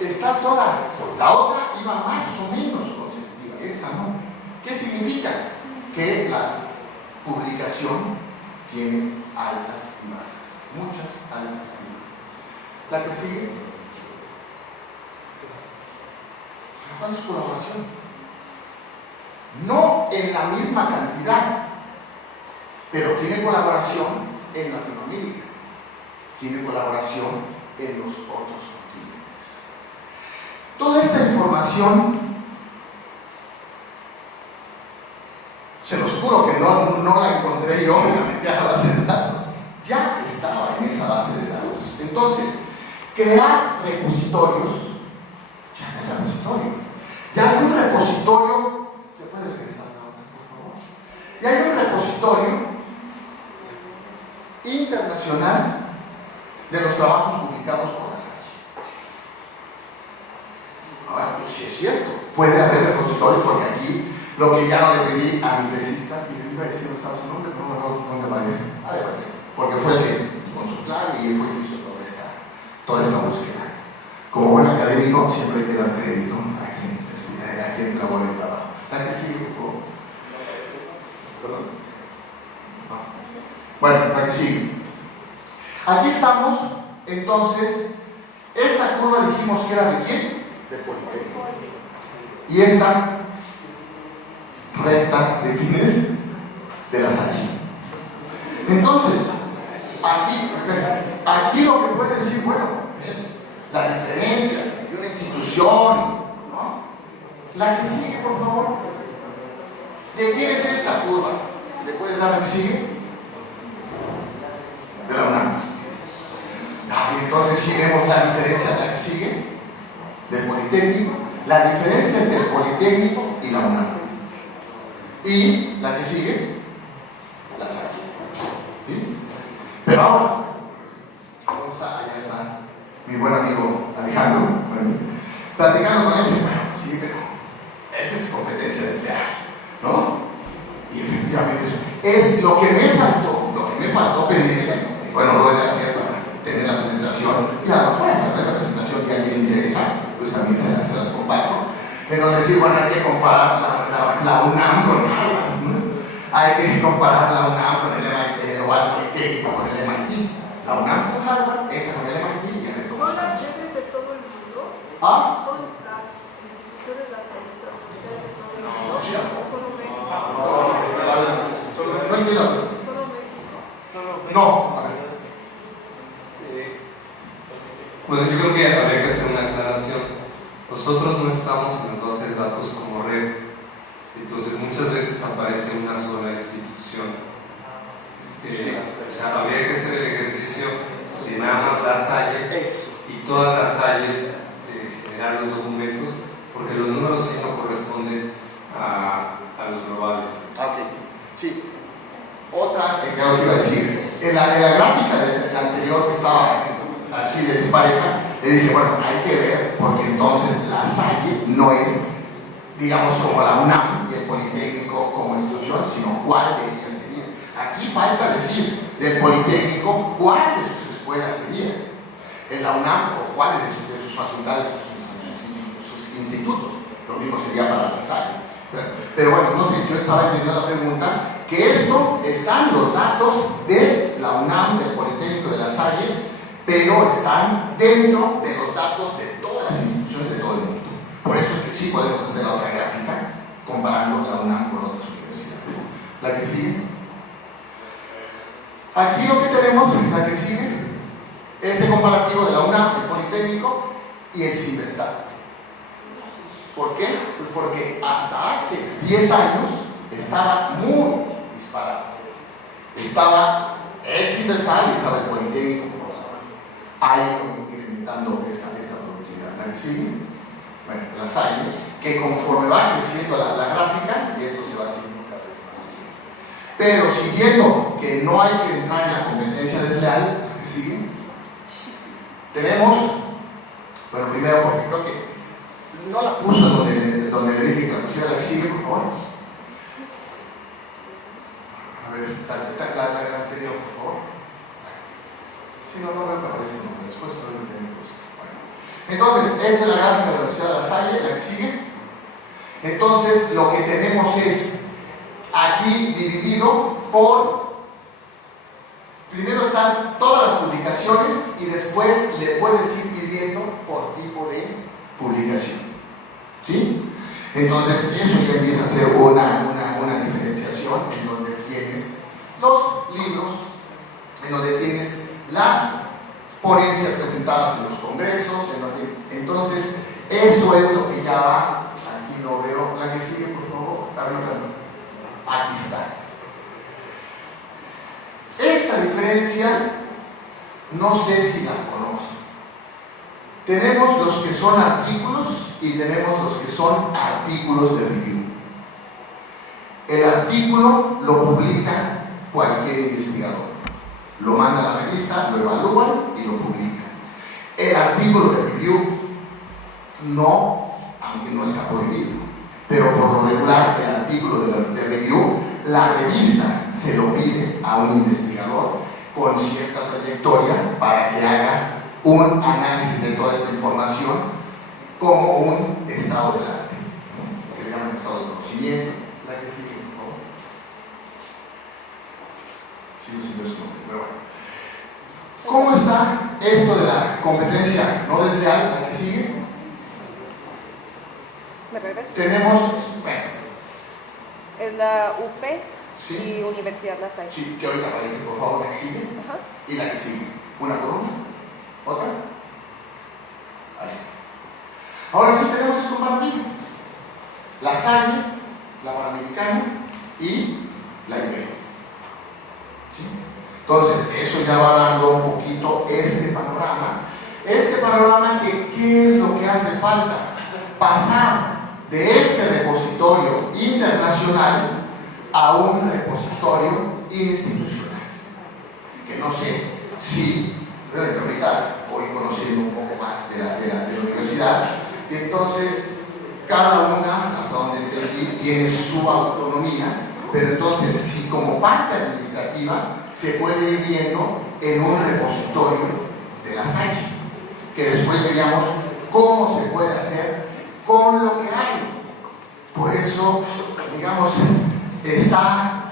Está toda, la otra iba más o menos consecutiva, esta no. ¿Qué significa? Que la publicación tiene altas y bajas, muchas altas y bajas. La que sigue. ¿Cuál es colaboración? No en la misma cantidad, pero tiene colaboración en Latinoamérica, tiene colaboración en los otros continentes. Toda esta información, se los juro que no la encontré yo y la metí a la base de datos, ya estaba en esa base de datos. Entonces, crear repositorios, ya está el repositorio. Ya hay un repositorio, ¿te puedes regresar la otra, por favor? Ya hay un repositorio internacional de los trabajos publicados por La Salle. Ahora, pues sí es cierto, puede haber repositorio porque aquí lo que ya no le pedí a mi tesista, y le iba a decir no estaba su nombre, pero no me parece. Ah, me parece. Porque fue el que con su clave y él fue el que hizo toda esta búsqueda. Como buen académico siempre hay que dar crédito a quien labora el trabajo. La que sigue, por favor. Perdón. Bueno, la que sigue. Aquí estamos, entonces, esta curva dijimos que era ¿de quién? De Politécnico. Y esta recta, ¿de quién es? De La Salle. Entonces, aquí lo que puede decir, bueno, es la diferencia de una institución, ¿no? La que sigue, por favor. ¿De quién es esta curva? ¿Le puedes dar la que sigue? De la UNAM. Y entonces sí vemos la diferencia de la que sigue, del Politécnico, la diferencia entre el Politécnico y la UNAM. Y la que sigue, La Salle. ¿Sí? Pero ahora, allá está mi buen amigo Alejandro, platicando con él, dice, bueno, sí, pero esa es competencia de este año, ¿no? Y efectivamente es lo que me faltó pedirle, y bueno, lo voy a hacer para tener la presentación, y a lo mejor hasta la presentación ya les interesa, pues también se las comparto, en donde decir, bueno, hay que comparar la UNAM con Harvard, ¿no? Hay que comparar la UNAM con el MIT, o al Politécnico con el MIT. La UNAM con Harvard, esta con el MIT y el resto. ¿Son las sedes de todo el mundo? ¿Ah? ¿Son las instituciones, las universidades de todo el mundo? No, sí. ¿Solo México? No entiendo. ¿Solo México? No. A ver. Bueno, yo creo que habría que hacer una aclaración. Nosotros no estamos en la base de datos como red, entonces muchas veces aparece una sola institución. O sea, habría que hacer el ejercicio de nada más La Salle y todas las Salles generar los documentos, porque los números sí no corresponden a los globales. Ok, sí. Otra, que iba a decir, en la gráfica del anterior que estaba así de despareja, le dije, bueno, hay que ver, porque entonces La Salle no es, digamos, como la UNAM y el Politécnico como institución, sino cuál de ellas sería. Aquí falta decir del Politécnico cuál de sus escuelas sería, en la UNAM o cuáles de sus facultades, sus institutos. Lo mismo sería para La Salle. Pero bueno, no sé, yo estaba entendiendo la pregunta, que esto están los datos de la UNAM, del Politécnico de La Salle, pero están dentro de los datos de todas las instituciones de todo el mundo. Por eso es que sí sí podemos hacer la otra gráfica comparando la UNAM con otras universidades. La que sigue. Aquí lo que tenemos, la que sigue, este comparativo de la UNAM, el Politécnico y el CIMBESTAT. ¿Por qué? Pues porque hasta hace 10 años estaba muy disparado. Estaba el CIMBESTAT y estaba el Politécnico. Ha ido incrementando esa productividad. ¿La que sigue? Bueno, las hay, que conforme va creciendo la gráfica, y esto se va haciendo cada vez más difícil. Pero siguiendo que no hay que entrar en la competencia desleal, ¿la que sigue? Tenemos, bueno, primero porque creo que no la puso donde le dije que la pusiera, la que sigue, por favor. A ver, la anterior, por favor. Si no, no me parece, no, después no lo entendí. Entonces, esta es la gráfica de la Universidad de La Salle, la que sigue. Entonces, lo que tenemos es aquí dividido por, primero están todas las publicaciones y después le puedes ir pidiendo por tipo de publicación. ¿Sí? Entonces, eso ya empieza a ser una diferenciación en donde tienes los libros, en donde tienes las ponencias presentadas en los congresos, entonces eso es lo que ya va. Aquí no veo, la que sigue, por favor, aquí está. Esta diferencia no sé si la conocen. Tenemos los que son artículos y tenemos los que son artículos de review. El artículo lo publica cualquier investigador. Lo manda a la revista, lo evalúan y lo publican. El artículo de review no, aunque no está prohibido, pero por lo regular el artículo de review, la revista se lo pide a un investigador con cierta trayectoria para que haga un análisis de toda esta información como un estado del arte, que le llaman estado de conocimiento. La que sigue, por favor. Sigo sin ver su nombre, pero bueno. ¿Cómo está esto de la competencia no desleal? La que sigue. ¿Me regreso? Tenemos, bueno, Es la UP sí, y Universidad La Salle. sí, que ahorita aparece, por favor, la que sigue. Ajá. Y la que sigue. Una por una. ¿Otra? Ahí está. Ahora sí tenemos el comparativo. La Salle, la Panamericana y la Ibero. ¿Sí? Entonces, eso ya va dando un poquito este panorama. Este panorama que, ¿qué es lo que hace falta? Pasar de este repositorio internacional a un repositorio institucional. Que no sé si, desde ahorita voy conociendo un poco más de la universidad, y entonces cada una, hasta donde entendí, tiene su autonomía, pero entonces si como parte administrativa se puede ir viendo en un repositorio de La Salle, que después veamos cómo se puede hacer con lo que hay. Por eso, digamos, está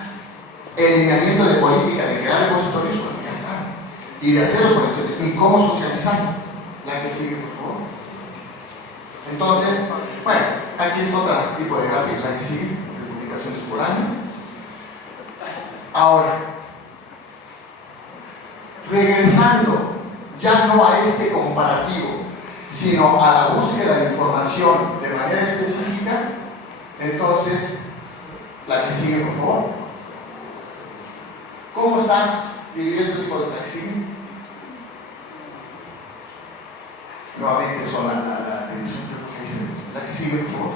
el lineamiento de política de crear repositorios, bueno, ya está, y de hacer repositorios, y cómo socializar. La que sigue, por favor. Entonces, bueno, aquí es otro tipo de gráfica, la que sigue, de publicaciones por año. Ahora, regresando ya no a este comparativo, sino a la búsqueda de información de manera específica, entonces, la que sigue, por favor. ¿Cómo está dividido este tipo de taxi? Nuevamente son la que sigue, por favor.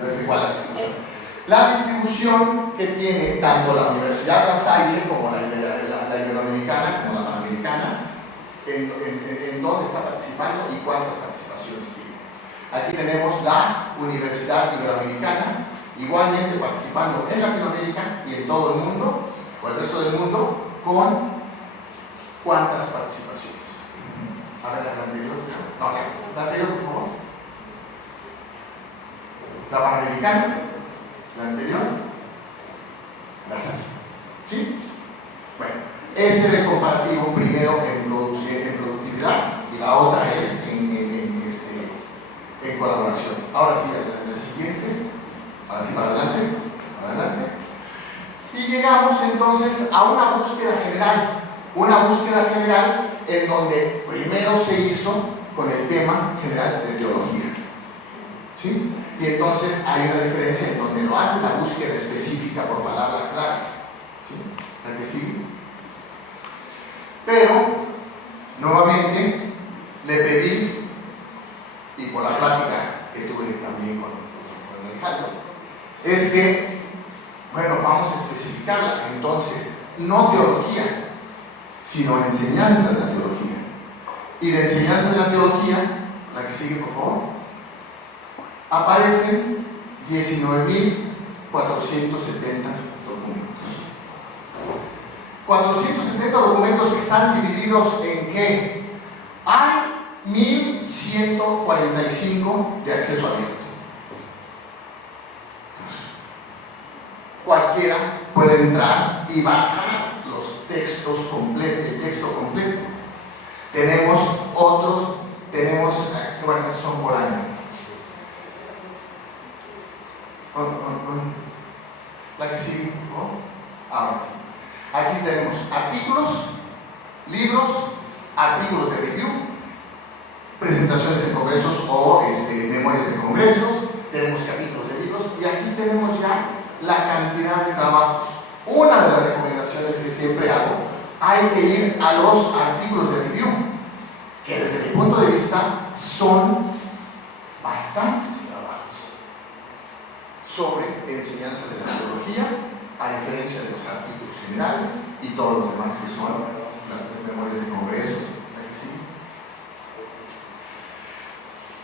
No es igual la distribución. La distribución que tiene tanto la Universidad La Salle como la Iberoamericana, como la Panamericana, en dónde está participando y cuántas participaciones tiene. Aquí tenemos la Universidad Iberoamericana, igualmente participando en Latinoamérica y en todo el mundo, o el resto del mundo, con cuántas participaciones. A ver, la anterior. No, la anterior, por favor. La Panamericana, la anterior, la Salle. ¿Sí? Bueno, este es el comparativo primero en productividad y la otra es en colaboración. Ahora sí, el siguiente. Ahora sí, para adelante. Para adelante. Y llegamos entonces a una búsqueda general. Una búsqueda general en donde primero se hizo con el tema general de teología. ¿Sí? Y entonces hay una diferencia en donde no hace la búsqueda específica por palabra clara. ¿Sí? ¿La que sigue? Pero, nuevamente, le pedí, y por la plática que tuve también con Alejandro, es que, bueno, vamos a especificarla. Entonces, no teología, sino enseñanza de la teología. Y la enseñanza de la teología, la que sigue, por favor, aparecen 19.470 documentos. 470 documentos están divididos en qué? Hay 1.145 de acceso abierto. Cualquiera puede entrar y bajar los textos completos, el texto completo. Tenemos otros, bueno, son por año. La que sigue, ¿no? Ahora sí. Aquí tenemos artículos, libros, artículos de review, presentaciones en congresos o memorias de congresos, tenemos capítulos de libros y aquí tenemos ya la cantidad de trabajos. Una de las recomendaciones que siempre hago, hay que ir a los artículos de review, que desde mi punto de vista son bastantes trabajos sobre enseñanza de la teología, a diferencia de los artículos generales y todos los demás que son las memorias de congresos. ¿Sí?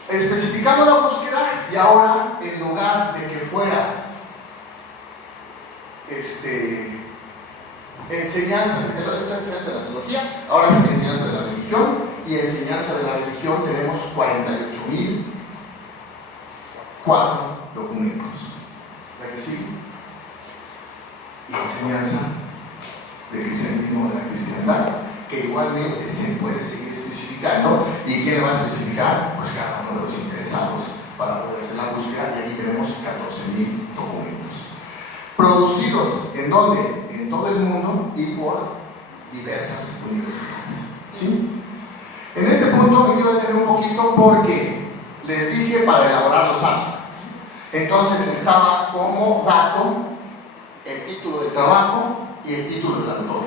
Especificando la búsqueda, y ahora en lugar de que fuera enseñanza de la teología, ahora es enseñanza de la religión, y enseñanza de la religión tenemos 48.004 documentos. ¿La que sigue? Y enseñanza del cristianismo, de la cristiandad, que igualmente se puede seguir especificando. ¿Y quién le va a especificar? Pues cada uno de los interesados para poder hacer la búsqueda, y aquí tenemos 14.000 documentos. Producidos, ¿en dónde? En todo el mundo y por diversas universidades. ¿Sí? En este punto me quiero detener un poquito porque les dije para elaborar los abstracts. Entonces estaba como dato el título del trabajo y el título del autor.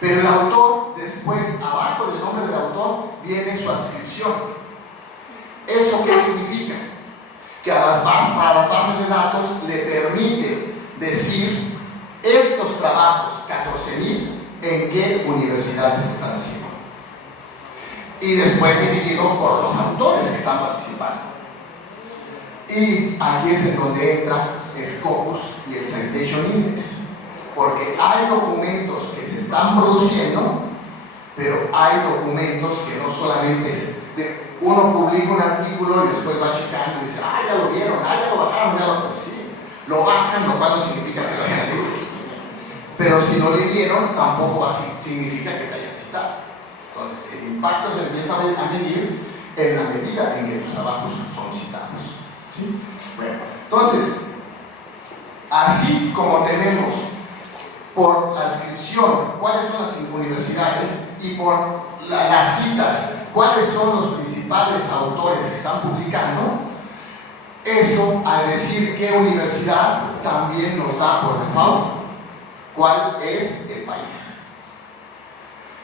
Pero el autor, después, abajo del nombre del autor, viene su adscripción. ¿Eso qué significa? Que para las bases de datos le permite decir estos trabajos, 14.000, en qué universidades están haciendo. Y después dividido por los autores que están participando. Y aquí es en donde entra Scopus y el Citation Index, porque hay documentos que se están produciendo, pero hay documentos que no solamente es uno publica un artículo y después va checando y dice, ya lo vieron, ya lo bajaron, ya lo... Pues sí, lo bajan, lo cual no significa que lo hayan leído, pero si no leyeron tampoco significa que te hayan citado. Entonces el impacto se empieza a medir en la medida en que los trabajos son citados. ¿Sí? Bueno, entonces, así como tenemos por la inscripción cuáles son las universidades y por las citas cuáles son los principales autores que están publicando, eso al decir qué universidad también nos da por default cuál es el país.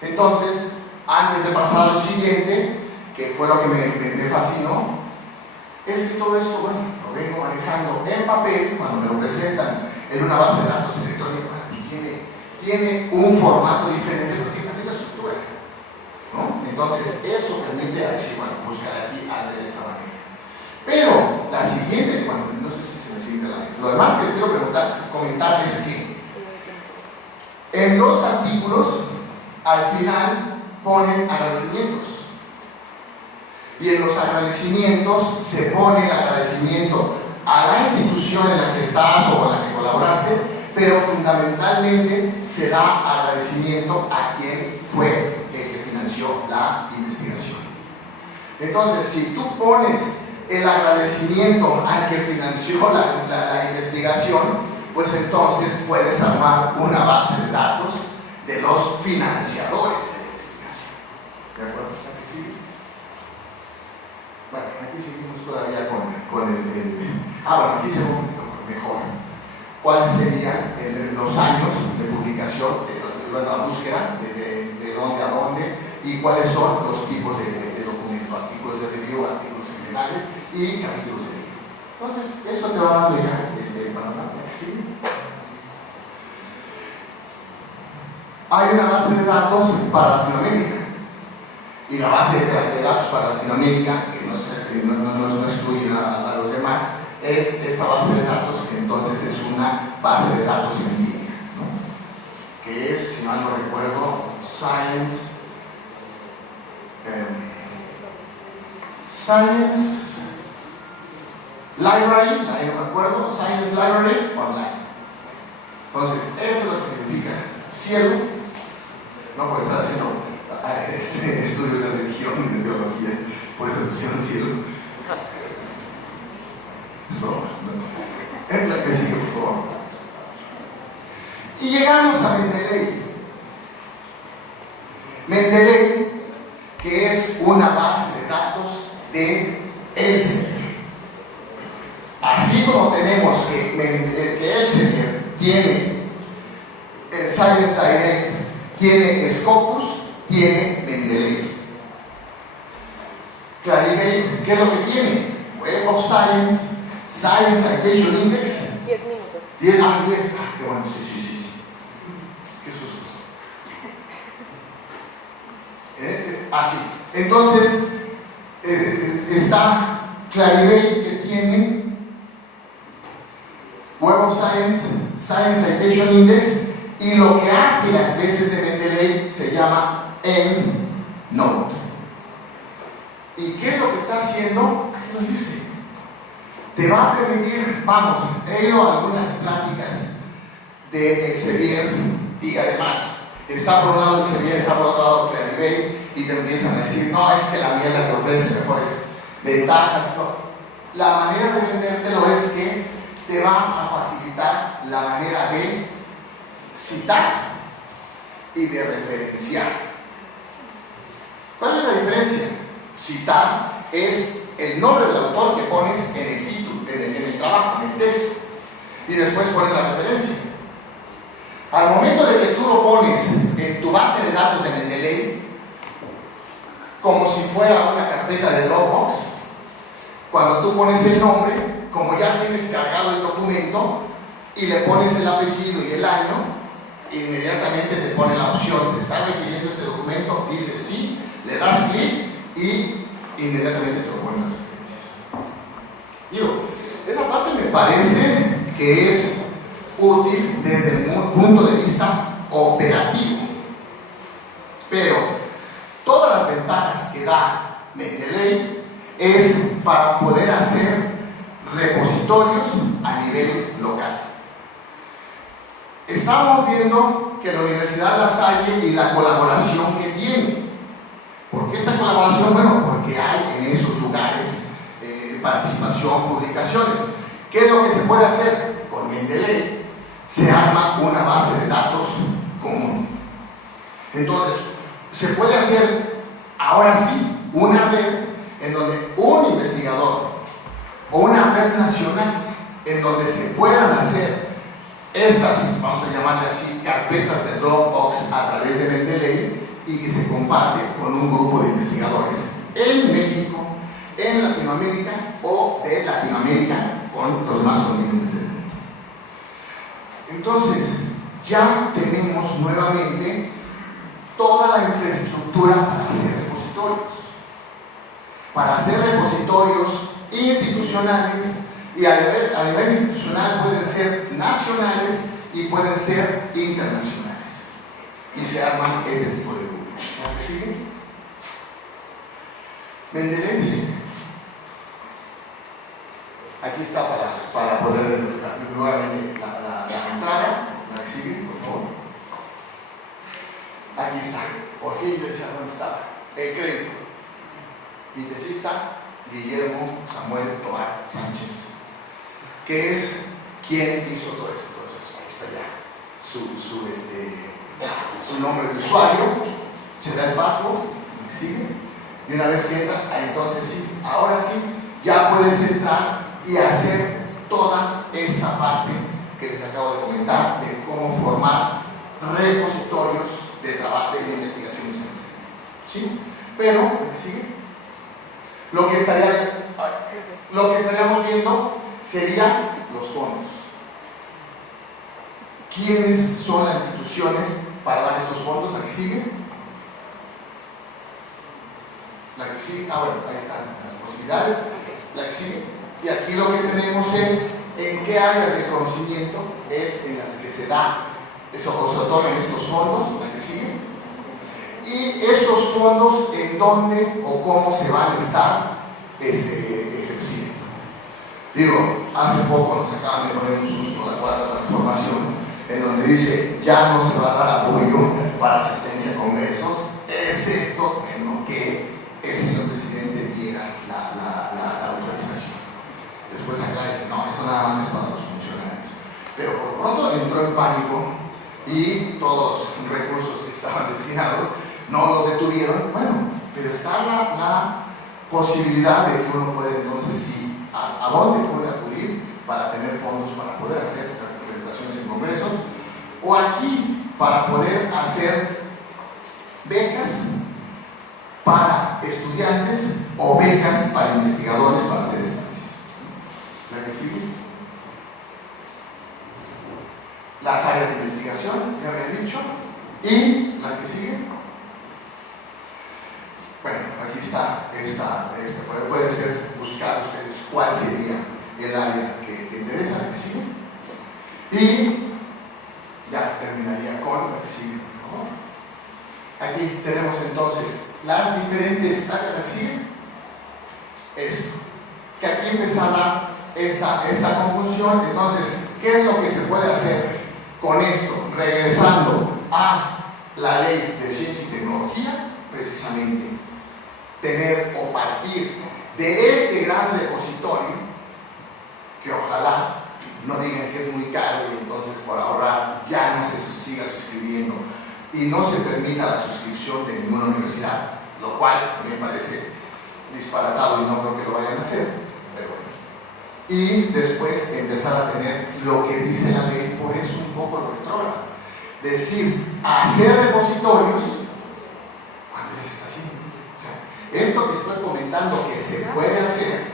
Entonces, antes de pasar a lo siguiente, que fue lo que me fascinó, es que todo esto, bueno, lo vengo manejando en papel cuando me lo presentan en una base de datos electrónica y tiene un formato diferente, pero tiene la misma estructura, ¿no? Entonces, eso permite archivar, buscar aquí de esta manera. Pero la siguiente, bueno, no sé si se me sigue la lo demás que les quiero comentar es que en los artículos, al final, ponen agradecimientos. Y en los agradecimientos se pone el agradecimiento a la institución en la que estás o en la que colaboraste, pero fundamentalmente se da agradecimiento a quien fue el que financió la investigación. Entonces, si tú pones el agradecimiento al que financió la investigación, pues entonces puedes armar una base de datos de los financiadores de la investigación. ¿De acuerdo? ¿Aquí sigue? Bueno, aquí seguimos todavía con bueno, aquí se ve un poco mejor. ¿Cuáles serían los años de publicación, la búsqueda de dónde a dónde, y cuáles son los tipos de documentos, artículos de review, artículos generales y capítulos de libro? Entonces, eso te va dando ya el panorama. ¿Sí? Hay una base de datos para Latinoamérica, y la base de datos para Latinoamérica, que no excluye a los demás, es esta base de datos, que entonces es una base de datos en línea, ¿no? Que es, si mal no recuerdo, Science Library, ahí no me acuerdo, Science Library Online. Entonces, eso es lo que significa cielo, no porque está haciendo estudios de religión y de teología, por eso pusieron cielo. Es broma, ¿no? Es la que sigue, por favor. Y llegamos a Mendeley. Mendeley, que es una base de datos de Elsevier. Así como tenemos que Elsevier tiene el Science Direct, tiene Scopus, tiene Mendeley. Clarivate, ¿qué es lo que tiene? Web of Science, Science Citation Index. 10 minutos. 10, qué bueno, sí. Qué susto. Así. Entonces, está Clarivate, que tiene Web of Science, Science Citation Index, y lo que hace las veces de Mendeley se llama EndNote. ¿Y qué es lo que está haciendo? Aquí lo dice. Te va a permitir, vamos, he ido a algunas pláticas de Elsevier, y además está por un lado Elsevier, está por otro lado Clarivate, y te empiezan a decir, no, es que la mía te ofrece mejores ventajas. No. La manera de vendértelo es que te va a facilitar la manera de citar y de referenciar. ¿Cuál es la diferencia? Citar es el nombre del autor que pones en el título, en el trabajo, en el texto, y después pones la referencia. Al momento de que tú lo pones en tu base de datos de Mendeley, como si fuera una carpeta de Dropbox, cuando tú pones el nombre, como ya tienes cargado el documento, y le pones el apellido y el año, inmediatamente te pone la opción de estar refiriendo este documento, dice sí, le das clic y inmediatamente te lo ponen las referencias. Digo, esa parte me parece que es útil desde el punto de vista operativo, pero todas las ventajas que da Mendeley es para poder hacer repositorios a nivel local. Estamos viendo que la Universidad La Salle y la colaboración que tiene. ¿Por qué esa colaboración? Bueno, porque hay en esos lugares participación, publicaciones. ¿Qué es lo que se puede hacer? Con Mendeley se arma una base de datos común. Entonces, se puede hacer ahora sí una red en donde un investigador o una red nacional en donde se puedan hacer estas, vamos a llamarle así, carpetas de Dropbox a través de Mendeley, y que se comparte con un grupo de investigadores en México, en Latinoamérica o de Latinoamérica con los más continentes del mundo. Entonces, ya tenemos nuevamente toda la infraestructura para hacer repositorios institucionales, y a nivel institucional pueden ser nacionales y pueden ser internacionales, y se arman este tipo de grupos. ¿Sigue? Mendeley dice, aquí está para poder ver nuevamente la entrada. ¿Sigue, por favor? Aquí está, por fin decía dónde estaba el crédito. Mi tesista Guillermo Samuel Tobar Sánchez, que es quien hizo todo este proceso. Ahí está ya su nombre de usuario, se da el password, sigue, y una vez que entra, entonces sí, ahora sí, ya puedes entrar y hacer toda esta parte que les acabo de comentar de cómo formar repositorios de trabajo de investigaciones, ¿sí? Pero, ¿sigue? Lo que estaríamos viendo serían los fondos. ¿Quiénes son las instituciones para dar estos fondos? ¿La que sigue? La que sigue, bueno, ahí están las posibilidades. La que sigue. Y aquí lo que tenemos es en qué áreas de conocimiento es en las que se da, se otorgan estos fondos. La que sigue. Y esos fondos en dónde o cómo se van a estar ejerciendo. Digo, hace poco nos acaban de poner un susto la cuarta transformación, en donde dice ya no se va a dar apoyo para asistencia a congresos, excepto en que el señor presidente diera la autorización. Después acá dice, no, eso nada más es para los funcionarios. Pero por pronto entró en pánico y todos los recursos que estaban destinados no los detuvieron. Bueno, pero está la posibilidad de que uno puede entonces sí, a dónde puede acudir para tener fondos para poder hacer representaciones en congresos, o aquí para poder hacer becas para estudiantes o becas para investigadores para hacer estancias. ¿La que sigue? Las áreas de investigación, ya había dicho, y la que sigue. Bueno, aquí está puede ser buscar ustedes cuál sería el área que interesa, la que sigue. Y ya terminaría con la que sigue, por favor. Aquí tenemos entonces las diferentes áreas, la que sigue. Esto, que aquí empezaba esta conjunción. Entonces, ¿qué es lo que se puede hacer con esto? Regresando a la ley de ciencia y tecnología, precisamente tener o partir de este gran repositorio, que ojalá no digan que es muy caro y entonces por ahorrar ya no se siga suscribiendo y no se permita la suscripción de ninguna universidad, lo cual me parece disparatado y no creo que lo vayan a hacer, pero bueno. Y después empezar a tener lo que dice la ley, por eso un poco lo retrógrado, decir, hacer repositorios cuando les está haciendo. Esto que estoy comentando que se puede hacer,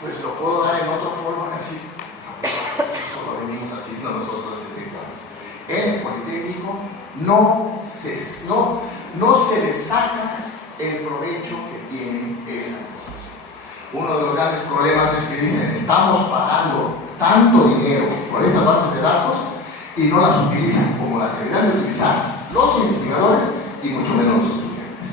pues lo puedo dar en otro foro, así. Eso lo venimos haciendo nosotros desde cuando. En el Politécnico no se le saca el provecho que tiene esta administración. Uno de los grandes problemas es que dicen, estamos pagando tanto dinero por esas bases de datos y no las utilizan como las deberían de utilizar los investigadores y mucho menos los estudiantes.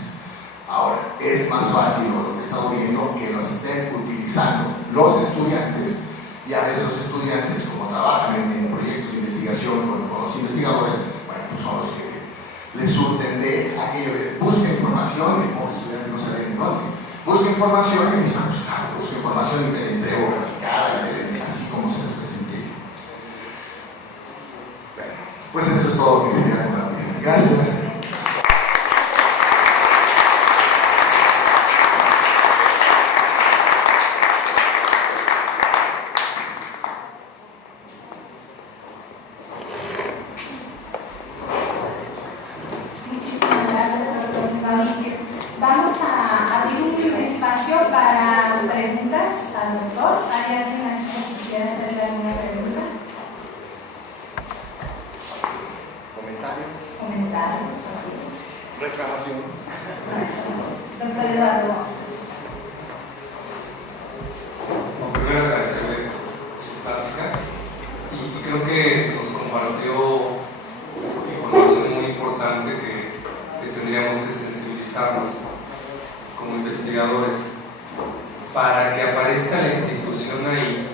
Ahora, es más fácil lo que he estado viendo que los estén utilizando los estudiantes, y a veces los estudiantes, como trabajan en proyectos de investigación con los investigadores, bueno, pues son los que les surten de aquello de busca información, el pobre estudiante no sabe ni dónde, busca información y dice, pues claro, busca información y te la entrego graficada, así como se les presenté. Bueno, pues eso es todo lo que quería compartir. Gracias. Muchísimas gracias, doctor Mauricio. Vamos a abrir un espacio para preguntas al doctor. ¿Hay alguien aquí que quisiera hacerle alguna pregunta? Comentarios. Reclamación. Doctor Eduardo. Bueno, primero agradecerle su plática y creo que nos compartió información muy importante que tendríamos que sensibilizarnos como investigadores para que aparezca la institución ahí.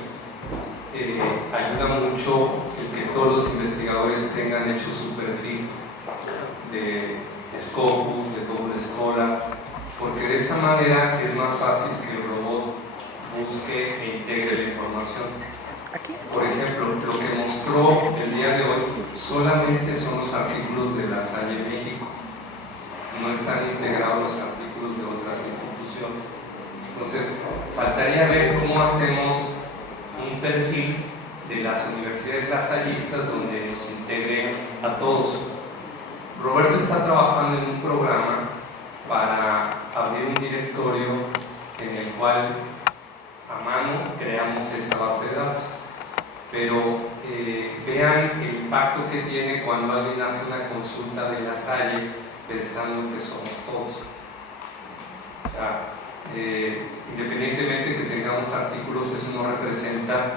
Ayuda mucho el que todos los investigadores tengan hecho su perfil de Scopus, de Google Scholar, porque de esa manera es más fácil que el robot busque e integre la información. Por ejemplo, lo que mostró el día de hoy solamente son los artículos de La Salle en México. No están integrados los artículos de otras instituciones. Entonces, faltaría ver cómo hacemos un perfil de las universidades lasallistas donde nos integren a todos. Roberto está trabajando en un programa para abrir un directorio en el cual a mano creamos esa base de datos. Pero vean el impacto que tiene cuando alguien hace una consulta de La Salle pensando que somos todos. O sea, independientemente que tengamos artículos, eso no representa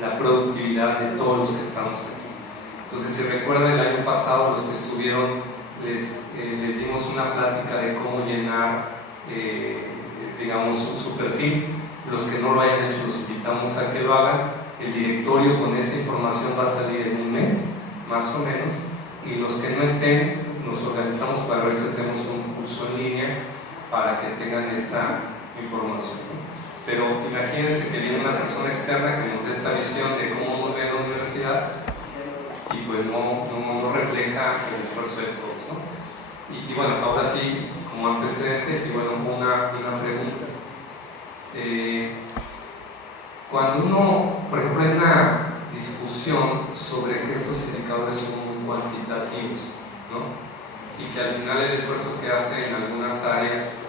la productividad de todos los que estamos aquí. Entonces, si recuerdan el año pasado, los que estuvieron, les dimos una plática de cómo llenar, digamos, su perfil. Los que no lo hayan hecho, los invitamos a que lo hagan. El directorio con esa información va a salir en un mes, más o menos, y los que no estén, nos organizamos para ver si hacemos un curso en línea para que tengan esta información. Pero imagínense que viene una persona externa que nos dé esta visión de cómo nos ve la universidad y pues no refleja el esfuerzo de todos, ¿no? Y bueno, ahora sí, como antecedente, y bueno, una pregunta. Cuando uno, por ejemplo, hay una discusión sobre que estos indicadores son muy cuantitativos, ¿no? Y que al final el esfuerzo que hace en algunas áreas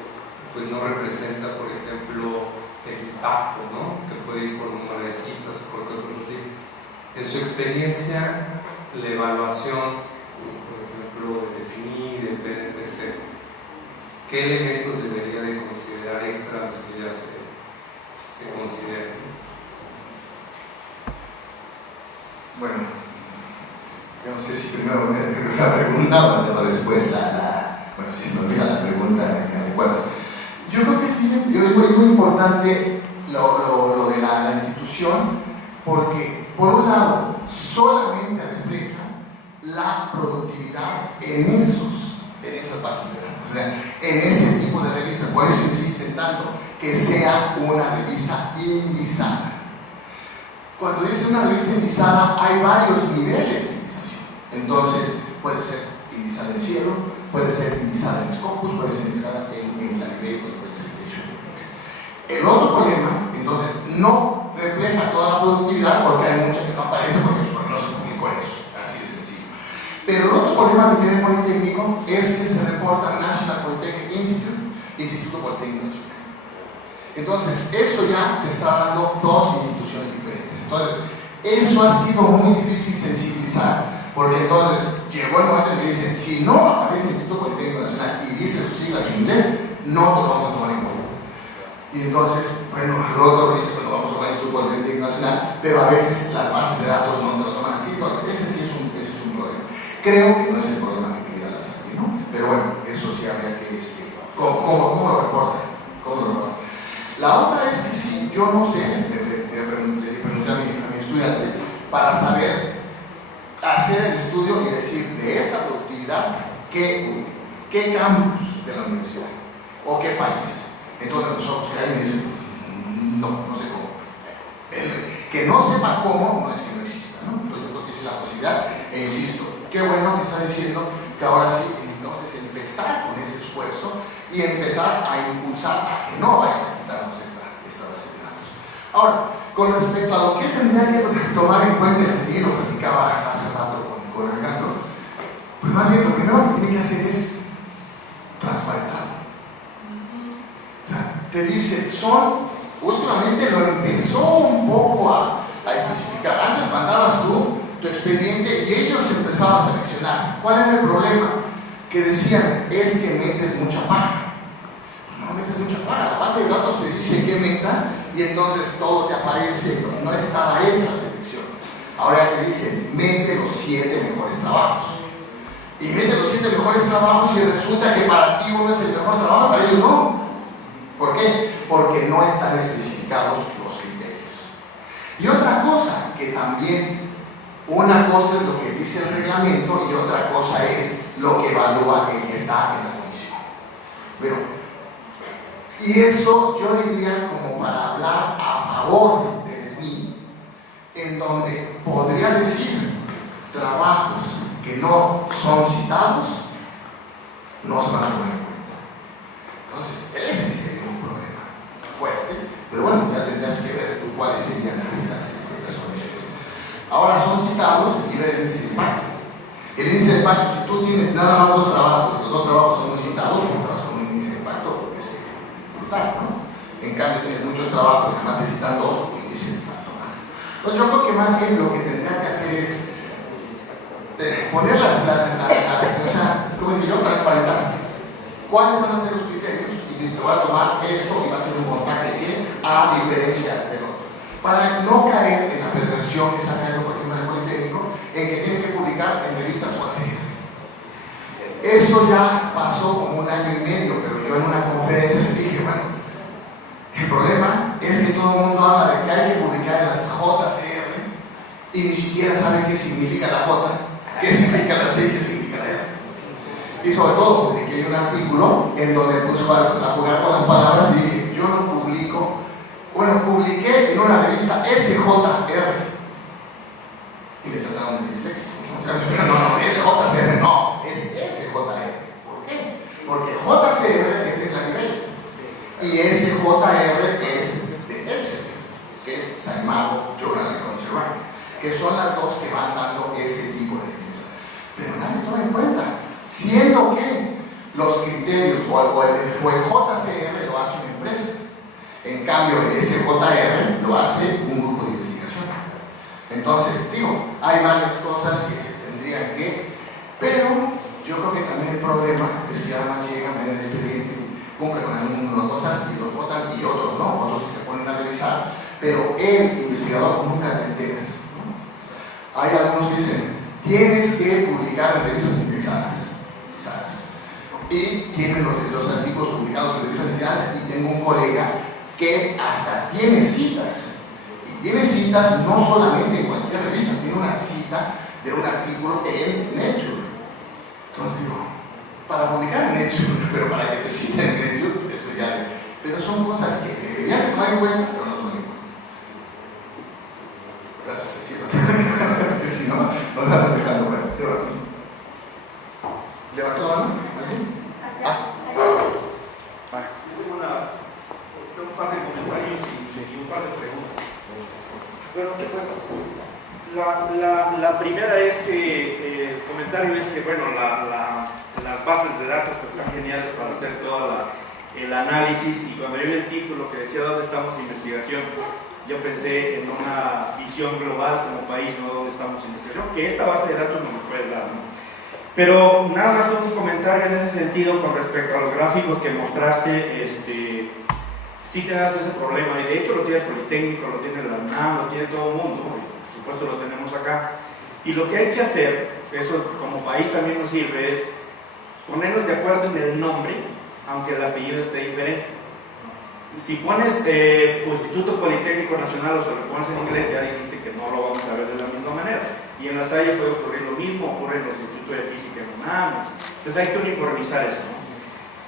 pues no representa, por ejemplo, el impacto, ¿no? Que puede ir por número de citas o por cosas así. En su experiencia, la evaluación, por ejemplo, del SNI, del PNPC, ¿qué elementos debería de considerar extra los que ya se consideran? Bueno, yo no sé si primero me la pregunta o después bueno, si se me olvida la pregunta, me recuerdas. Yo creo que es muy importante lo de la institución, porque por un lado solamente refleja la productividad en esas bases de datos, o sea, en ese tipo de revistas. Por eso insisten tanto que sea una revista indizada. Cuando dice una revista indizada, hay varios niveles de indización. Entonces, puede ser indizada en Cielo, puede ser indizada en Scopus, puede ser indizada en Galileo, puede ser en Showindex. El otro problema, entonces, no refleja toda la productividad porque hay muchas que no aparecen porque no se publicó eso, así de sencillo. Pero el otro problema que tiene el Politécnico es que se reporta National Polytechnic Institute, Instituto Politécnico Nacional. Entonces, eso ya te está dando dos instituciones diferentes. Entonces, eso ha sido muy difícil sensibilizar, porque entonces llegó el momento en que dicen, si no aparece el Instituto Politécnico Nacional y dice sus siglas en inglés, no te lo vamos a tomar en cuenta. Y entonces, bueno, el otro dice, bueno, vamos a tomar el Instituto Politécnico Nacional, pero a veces las bases de datos no te lo toman así, entonces ese sí es un problema. Creo que no es el problema que tuviera la SAPI, ¿no? Pero bueno, eso sí habría que, ¿cómo lo reportan? La otra es que sí, yo no sé, le pregunté a mi estudiante para saber hacer el estudio y decir de esta productividad qué campus de la universidad o qué país. Entonces nosotros que alguien dice, no sé cómo. Que no sepa cómo no es que no exista, ¿no? Entonces yo creo que esa es la posibilidad, e insisto, qué bueno que está diciendo que ahora sí, entonces empezar con ese esfuerzo y empezar a impulsar a que no vayan a quitarnos esta base de datos. Ahora, con respecto a lo que tendría que tomar en cuenta, y lo platicaba hace rato con Alejandro, pues más bien lo primero que tiene que hacer es transparentarlo. O sea, te dice, últimamente lo empezó un poco a especificar. Antes mandabas tú tu expediente y ellos empezaban a seleccionar. ¿Cuál era el problema? Que decían, es que metes mucha paja. No metes mucha paja, la base de datos te dice qué metas y entonces todo te aparece, no estaba esa selección. Ahora te dice, mete los 7 mejores trabajos. Y mete los 7 mejores trabajos y resulta que para ti uno es el mejor trabajo, para ellos no. ¿Por qué? Porque no están especificados los criterios. Y otra cosa, que también, una cosa es lo que dice el reglamento y otra cosa es lo que evalúa el que está en la comisión. Bueno, y eso yo diría como para hablar a favor del SNI, en donde podría decir trabajos que no son citados no se van a tomar en cuenta. Entonces, ese sí sería un problema fuerte, pero bueno, ya tendrás que ver tú cuáles serían las soluciones. Ahora son citados y ver el índice de impacto. El índice de impacto, si tú tienes nada más 2 trabajos y los 2 trabajos son muy citados, pues con un índice de impacto es brutal, ¿no? En cambio, tienes muchos trabajos que más necesitan 2, un índice de impacto bajo. Entonces, yo creo que más bien lo que tendría que hacer es poner transparentar cuáles van a ser los criterios y te va a tomar esto y va a ser un montaje que a diferencia del otro, para no caer en la perversión que se ha caído, por ejemplo, en el Politécnico, en que tienen que publicar en revistas cualquiera. Eso ya pasó como 1 año y medio, pero yo en una conferencia les dije, bueno, el problema es que todo el mundo habla de que hay que publicar en las JCR y ni siquiera saben qué significa la J, qué significa la C y qué significa la R. Y sobre todo publiqué un artículo en donde puse a jugar con las palabras y dije, yo no publico, bueno, publiqué en una revista SJR y le trataron de disléxico. No, es JCR, no, es SJR. ¿Por qué? Porque JCR es de Clarivate y SJR es de Elsevier, que es Saimaro Journal Economic Rank, que son las dos que van dando ese tipo de cosas. Pero nadie toma en cuenta, siendo que los criterios o el JCR lo hace una empresa, en cambio el SJR lo hace un grupo de investigación. Entonces, digo, hay varias cosas que se tendrían que, pero yo creo que también el problema es que además llegan en el expediente, cumplen con algunas cosas y los votan y otros no, otros sí se ponen a revisar, pero el investigador nunca te enteras, ¿no? Hay algunos que dicen, tienes que publicar en revistas indexadas, y tienen los artículos publicados en revistas indexadas, y tengo un colega que hasta tiene citas, y tiene citas no solamente en cualquier revista, tiene una cita de un artículo en Nature. Entonces digo, para publicar en Nature, pero para que te citen en Nature, eso ya, pero son cosas que deberían tomar en cuenta, pero no toman en cuenta. Gracias, porque si no, nos van a dejar fuera. ¿Levantó la mano? ¿Alguien? Tengo un par de comentarios y un par de preguntas. Bueno, la primera es que el comentario es que bueno, las bases de datos pues, están geniales para hacer todo el análisis, y cuando yo vi el título que decía ¿dónde estamos en investigación?, yo pensé en una visión global como país, no dónde estamos en investigación, que esta base de datos no me puede dar, ¿no? Pero nada más un comentario en ese sentido con respecto a los gráficos que mostraste. Sí te das ese problema, y de hecho lo tiene el Politécnico, lo tiene la UNAM, lo tiene todo el mundo, por supuesto lo tenemos acá. Y lo que hay que hacer, eso como país también nos sirve, es ponernos de acuerdo en el nombre, aunque el apellido esté diferente. Si pones Instituto Politécnico Nacional o se lo pones en inglés, ya dijiste que no lo vamos a ver de la misma manera. Y en la Salle puede ocurrir lo mismo, ocurre en el Instituto de Física en UNAM. Entonces hay que uniformizar eso, ¿no?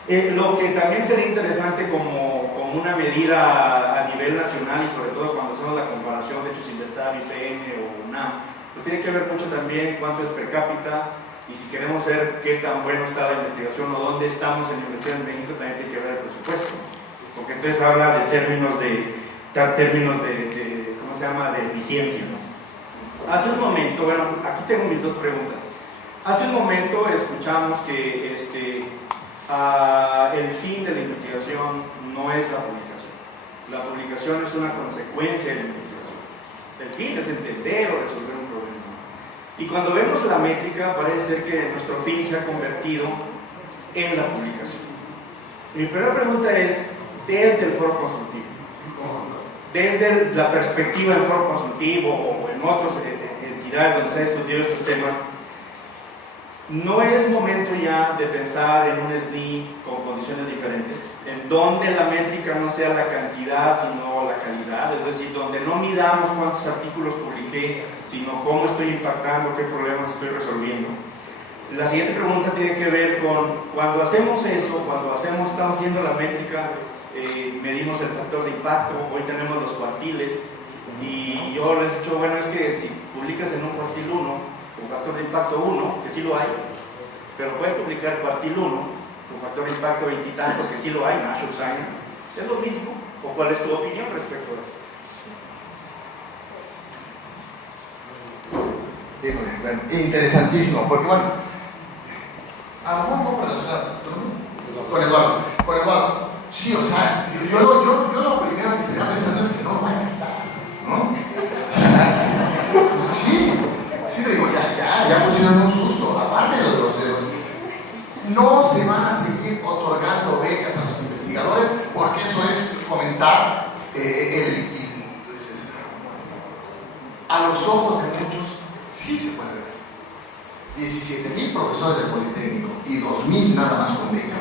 Lo que también sería interesante como una medida a nivel nacional, y sobre todo cuando hacemos la comparación de hechos Investar, IPN o UNAM, pues tiene que ver mucho también cuánto es per cápita, y si queremos ver qué tan bueno está la investigación o dónde estamos en la investigación en México, también tiene que ver el presupuesto, porque entonces habla de términos de ¿cómo se llama?, de eficiencia, ¿no? Hace un momento, bueno, aquí tengo mis dos preguntas. Hace un momento escuchamos que el fin de la investigación no es la publicación. La publicación es una consecuencia de la investigación. El fin es entender o resolver un problema. Y cuando vemos la métrica, parece ser que nuestro fin se ha convertido en la publicación. Mi primera pregunta es, desde el foro consultivo, desde la perspectiva del foro consultivo o en otras entidades donde se han discutido estos temas, ¿no es momento ya de pensar en un SNI con condiciones diferentes? En donde la métrica no sea la cantidad, sino la calidad, es decir, donde no midamos cuántos artículos publiqué, sino cómo estoy impactando, qué problemas estoy resolviendo. La siguiente pregunta tiene que ver con cuando hacemos eso, estamos haciendo la métrica, medimos el factor de impacto, hoy tenemos los cuartiles, y yo les he dicho, bueno, es que si publicas en un cuartil 1, con factor de impacto 1, que sí lo hay, pero puedes publicar cuartil 1, con factor de impacto 20 y tantos, que sí lo hay, Nature Science, es lo mismo, o cuál es tu opinión respecto a eso. Bueno, interesantísimo, porque bueno, a lo mejor un poco relacionado con Eduardo, sí, o sea, yo lo primero que estaría pensando es que no lo vaya a quitar, ¿no? Sí, le digo, ya pusieron un susto, aparte de los dedos. No se van a seguir otorgando becas a los investigadores porque eso es fomentar el elitismo. Entonces, a los ojos de muchos, sí se puede ver. 17,000 profesores del Politécnico y 2,000 nada más con becas.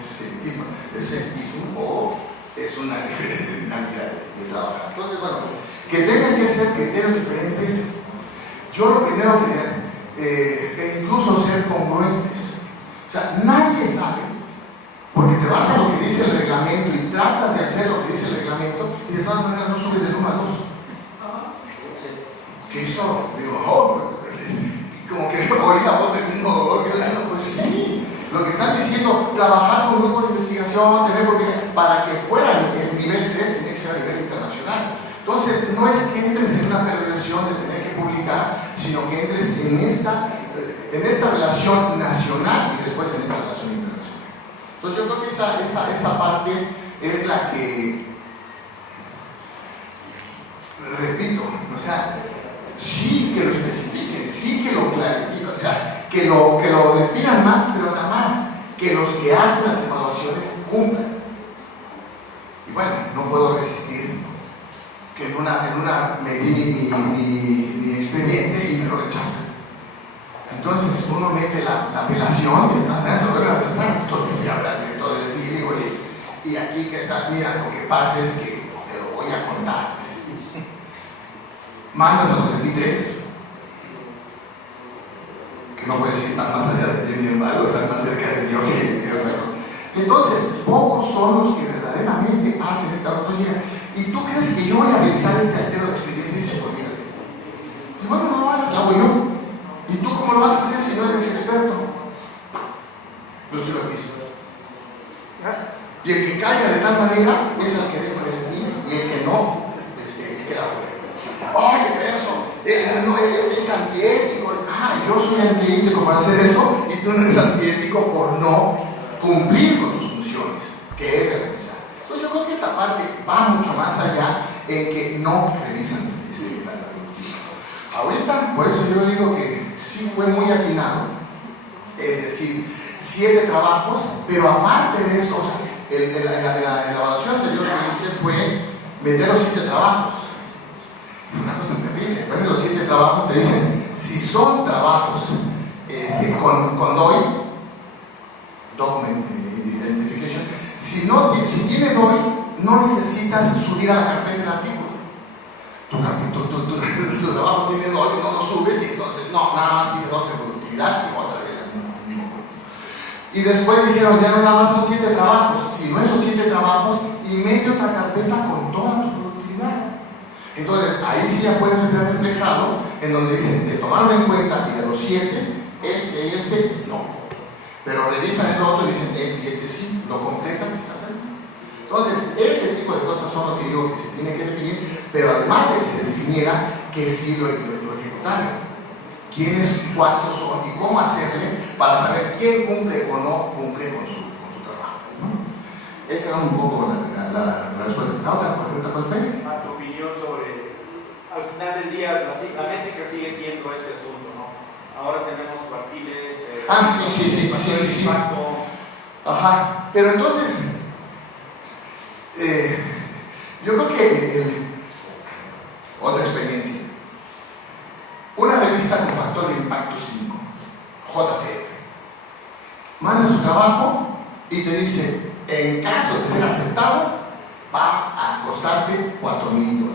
¿Es elitismo? ¿Es elitismo o es una diferente dinámica de trabajar? Entonces, bueno, que tengan que ser criterios diferentes, yo lo primero que incluso ser congruentes. O sea, nadie sabe, porque te vas a lo que dice el reglamento y tratas de hacer lo que dice el reglamento y de todas maneras no subes del 1 al 2. ¿Qué hizo? Digo, como que oí la voz del mismo dolor que diciendo, pues sí, lo que están diciendo, trabajar con grupos de investigación, para que fuera el nivel 3 tiene que ser a nivel internacional. Entonces, no es que entres en una perversión de tener que publicar, sino que entres en esta relación nacional y después en esta relación internacional. Entonces, yo creo que esa parte es la que, repito, o sea, sí que lo especifiquen, sí que lo clarifiquen, o sea, que lo definan más, pero nada más que los que hacen las evaluaciones cumplan. Y bueno, no puedo resistir que en una me di mi expediente y me lo rechazan. Entonces uno mete la apelación y entonces se lo vuelve a rechazar. Entonces se habla de todo eso y digo, y aquí que está, mira, lo que pasa es que te lo voy a contar. Mandas a los 23, que no puedes ir tan más allá de bien y el mal, o sea, más cerca de Dios que de bueno. Entonces, pocos son los que verdaderamente hacen esta autoría. ¿Y tú crees que yo voy a revisar este altero de expediente y se olvida? Pues bueno, no lo hagas, lo hago yo. ¿Y tú cómo lo vas a hacer si no eres experto? Yo estoy lo piso. Y el que caiga de tal manera es el que deja de decir, y el que no, queda fuera. Oye, pero eso, no es antiético. Yo soy antiético para hacer eso y tú no eres antiético por no cumplir con tus funciones, que es de revisar. Entonces yo creo que esta parte va mucho más allá en que no revisan la productividad. Ahorita, por eso yo digo que sí fue muy atinado, es decir, 7 trabajos, pero aparte de eso, o sea, la evaluación anterior que hice fue meter los 7 trabajos. Es una cosa terrible. Después de los 7 trabajos te dicen, si son trabajos con DOI, Document Identification, si tiene DOI, no necesitas subir a la carpeta el artículo. Tu trabajo tiene DOI, no lo subes y entonces, no, nada más tiene 2 en productividad y otra vez al mismo punto. Y después dijeron, ya no nada más son 7 trabajos, si no esos 7 trabajos, y mete otra carpeta con toda tu productividad. Entonces, ahí sí ya puedes ver reflejado en donde dicen, te tomaron en cuenta y de los 7, no. Pero revisan el otro y dicen, sí, lo completan y está cerca. Entonces, ese tipo de cosas son lo que digo que se tiene que definir, pero además de que se definiera, que sí lo ejecutaran. ¿Quiénes, cuántos son y cómo hacerle para saber quién cumple o no cumple con su trabajo? Esa era un poco la respuesta. ¿La otra pregunta fue Fe? Tu opinión sobre, al final del día, la métrica sigue siendo este asunto, ¿no? Ahora tenemos cuartiles, sí. Ajá, pero entonces, yo creo que otra experiencia, una revista con factor de impacto 5, JCF, manda su trabajo y te dice, en caso de ser aceptado, va a costarte $4,000.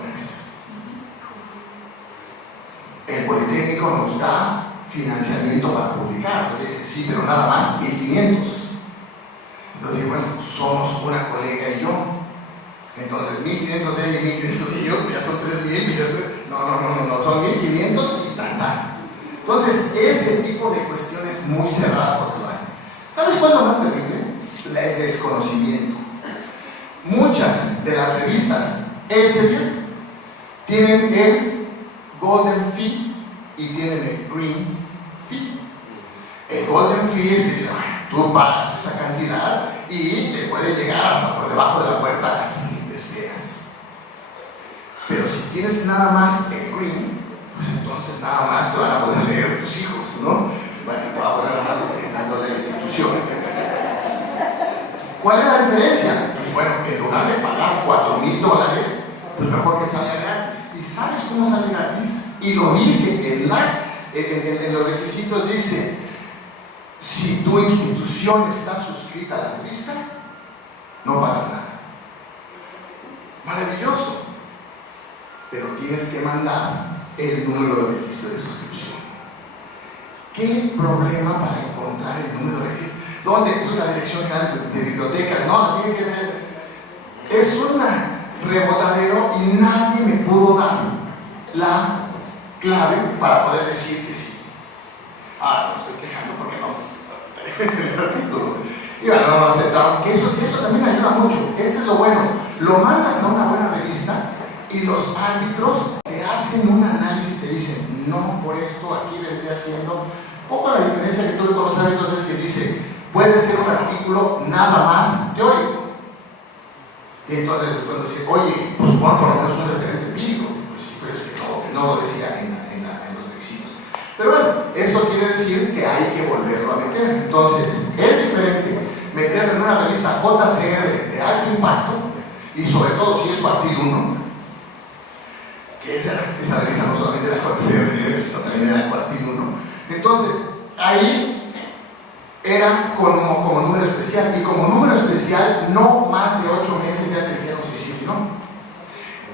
El Politécnico nos da financiamiento para publicar, porque dice, sí, pero nada más 1,500. Entonces, bueno, somos una colega 1500 de ella y 1500 de yo, ya son 3000, no, son 1500 y tan. Entonces, ese tipo de cuestiones muy cerradas porque lo hacen. ¿Sabes cuál es lo más terrible? El desconocimiento. Muchas de las revistas Elsevier tienen el Golden Fee y tienen el Green Fee. El Golden Fee es que tú pagas esa cantidad y te puede llegar hasta por debajo de la puerta y te despegas. Pero si tienes nada más el Green, pues entonces nada más te van a poder leer tus hijos, ¿no? Bueno, te voy a poner hablando de la institución. ¿Cuál es la diferencia? Pues bueno, en lugar de pagar $4,000, pues mejor que salga gratis. ¿Y sabes cómo sale gratis? Y lo dice en los requisitos, dice, si tu institución está suscrita a la revista, no pagas nada. Maravilloso. Pero tienes que mandar el número de registro de suscripción. ¿Qué problema para encontrar el número de registro? ¿Dónde? Pues la dirección general de bibliotecas. No, tiene que ser. Es un rebotadero y nadie me pudo dar la clave para poder decir que sí. Ahora no estoy quejando porque no el título. Y bueno, no lo aceptaron. Que eso también ayuda mucho. Eso es lo bueno. Lo mandas a una buena revista y los árbitros te hacen un análisis y te dicen, no, por esto aquí vendría siendo. Poco la diferencia que tuve con los árbitros es que dice, puede ser un artículo nada más teórico. Y entonces cuando dice, oye, pues pon por lo menos un referente empírico. Pues sí, pero es que no lo decía en los requisitos. Pero bueno, eso quiere decir que hay que volverlo a meter. Entonces, es diferente meterlo en una revista JCR de alto impacto, y sobre todo si es cuartil 1, que esa revista no solamente era JCR, sino también era cuartil 1. Entonces, ahí era como número especial, y como número especial no más de 8 meses ya te dijeron si sí o no.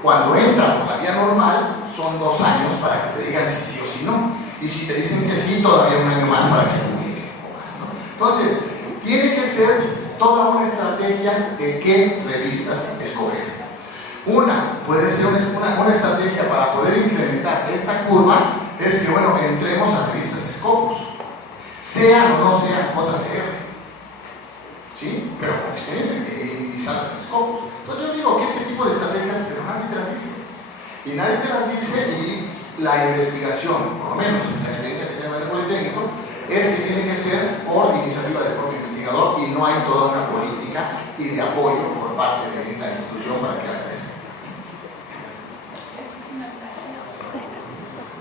Cuando entran por la vía normal son 2 años para que te digan si sí o si no, y si te dicen que sí, todavía 1 año más para que se publique o más, ¿no? Entonces, tiene que ser toda una estrategia de qué revistas escoger. Una puede ser una estrategia para poder incrementar esta curva, es que bueno, entremos a revistas Scopus, sean o no sean JCR, ¿sí? Pero con experiencia y salas en Scopus. Entonces yo digo que ese tipo de estrategias, pero nadie te las dice. Y nadie te las dice, y la investigación, por lo menos la experiencia que tengo en el Politécnico, es que tiene que ser por iniciativa del propio investigador y no hay toda una política y de apoyo por parte de la institución para que haga eso.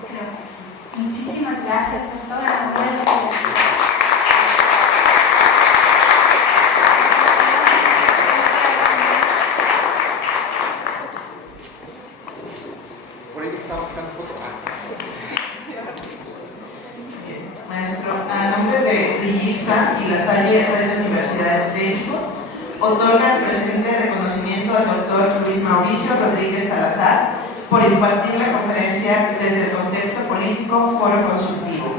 Creo que sí. Muchísimas gracias, doctora. Por ahí estaba buscando foto. Maestro, a nombre de IGSA y la Salle Red de Universidades de México, otorga el presente reconocimiento al doctor Luis Mauricio Rodríguez Salazar por impartir la conferencia Desde el Contexto Político, Foro Consultivo,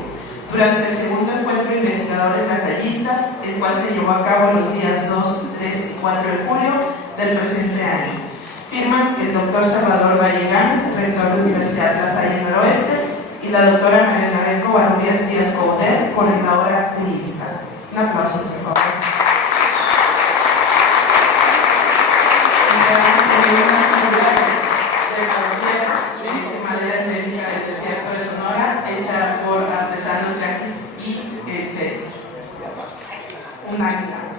durante el segundo encuentro Investigadores Lasallistas, el cual se llevó a cabo los días 2, 3 y 4 de julio del presente año. Firman el doctor Salvador Valle Gámez, rector de la Universidad La Salle Noroeste, y la doctora María Rebeca Barúbias Díaz Couder, coordinadora de IGSA. Un aplauso, por favor. Esperamos tener una figura de tecnología, madera endémica del desierto de Sonora, hecha por artesanos yaquis y seres. Un águila.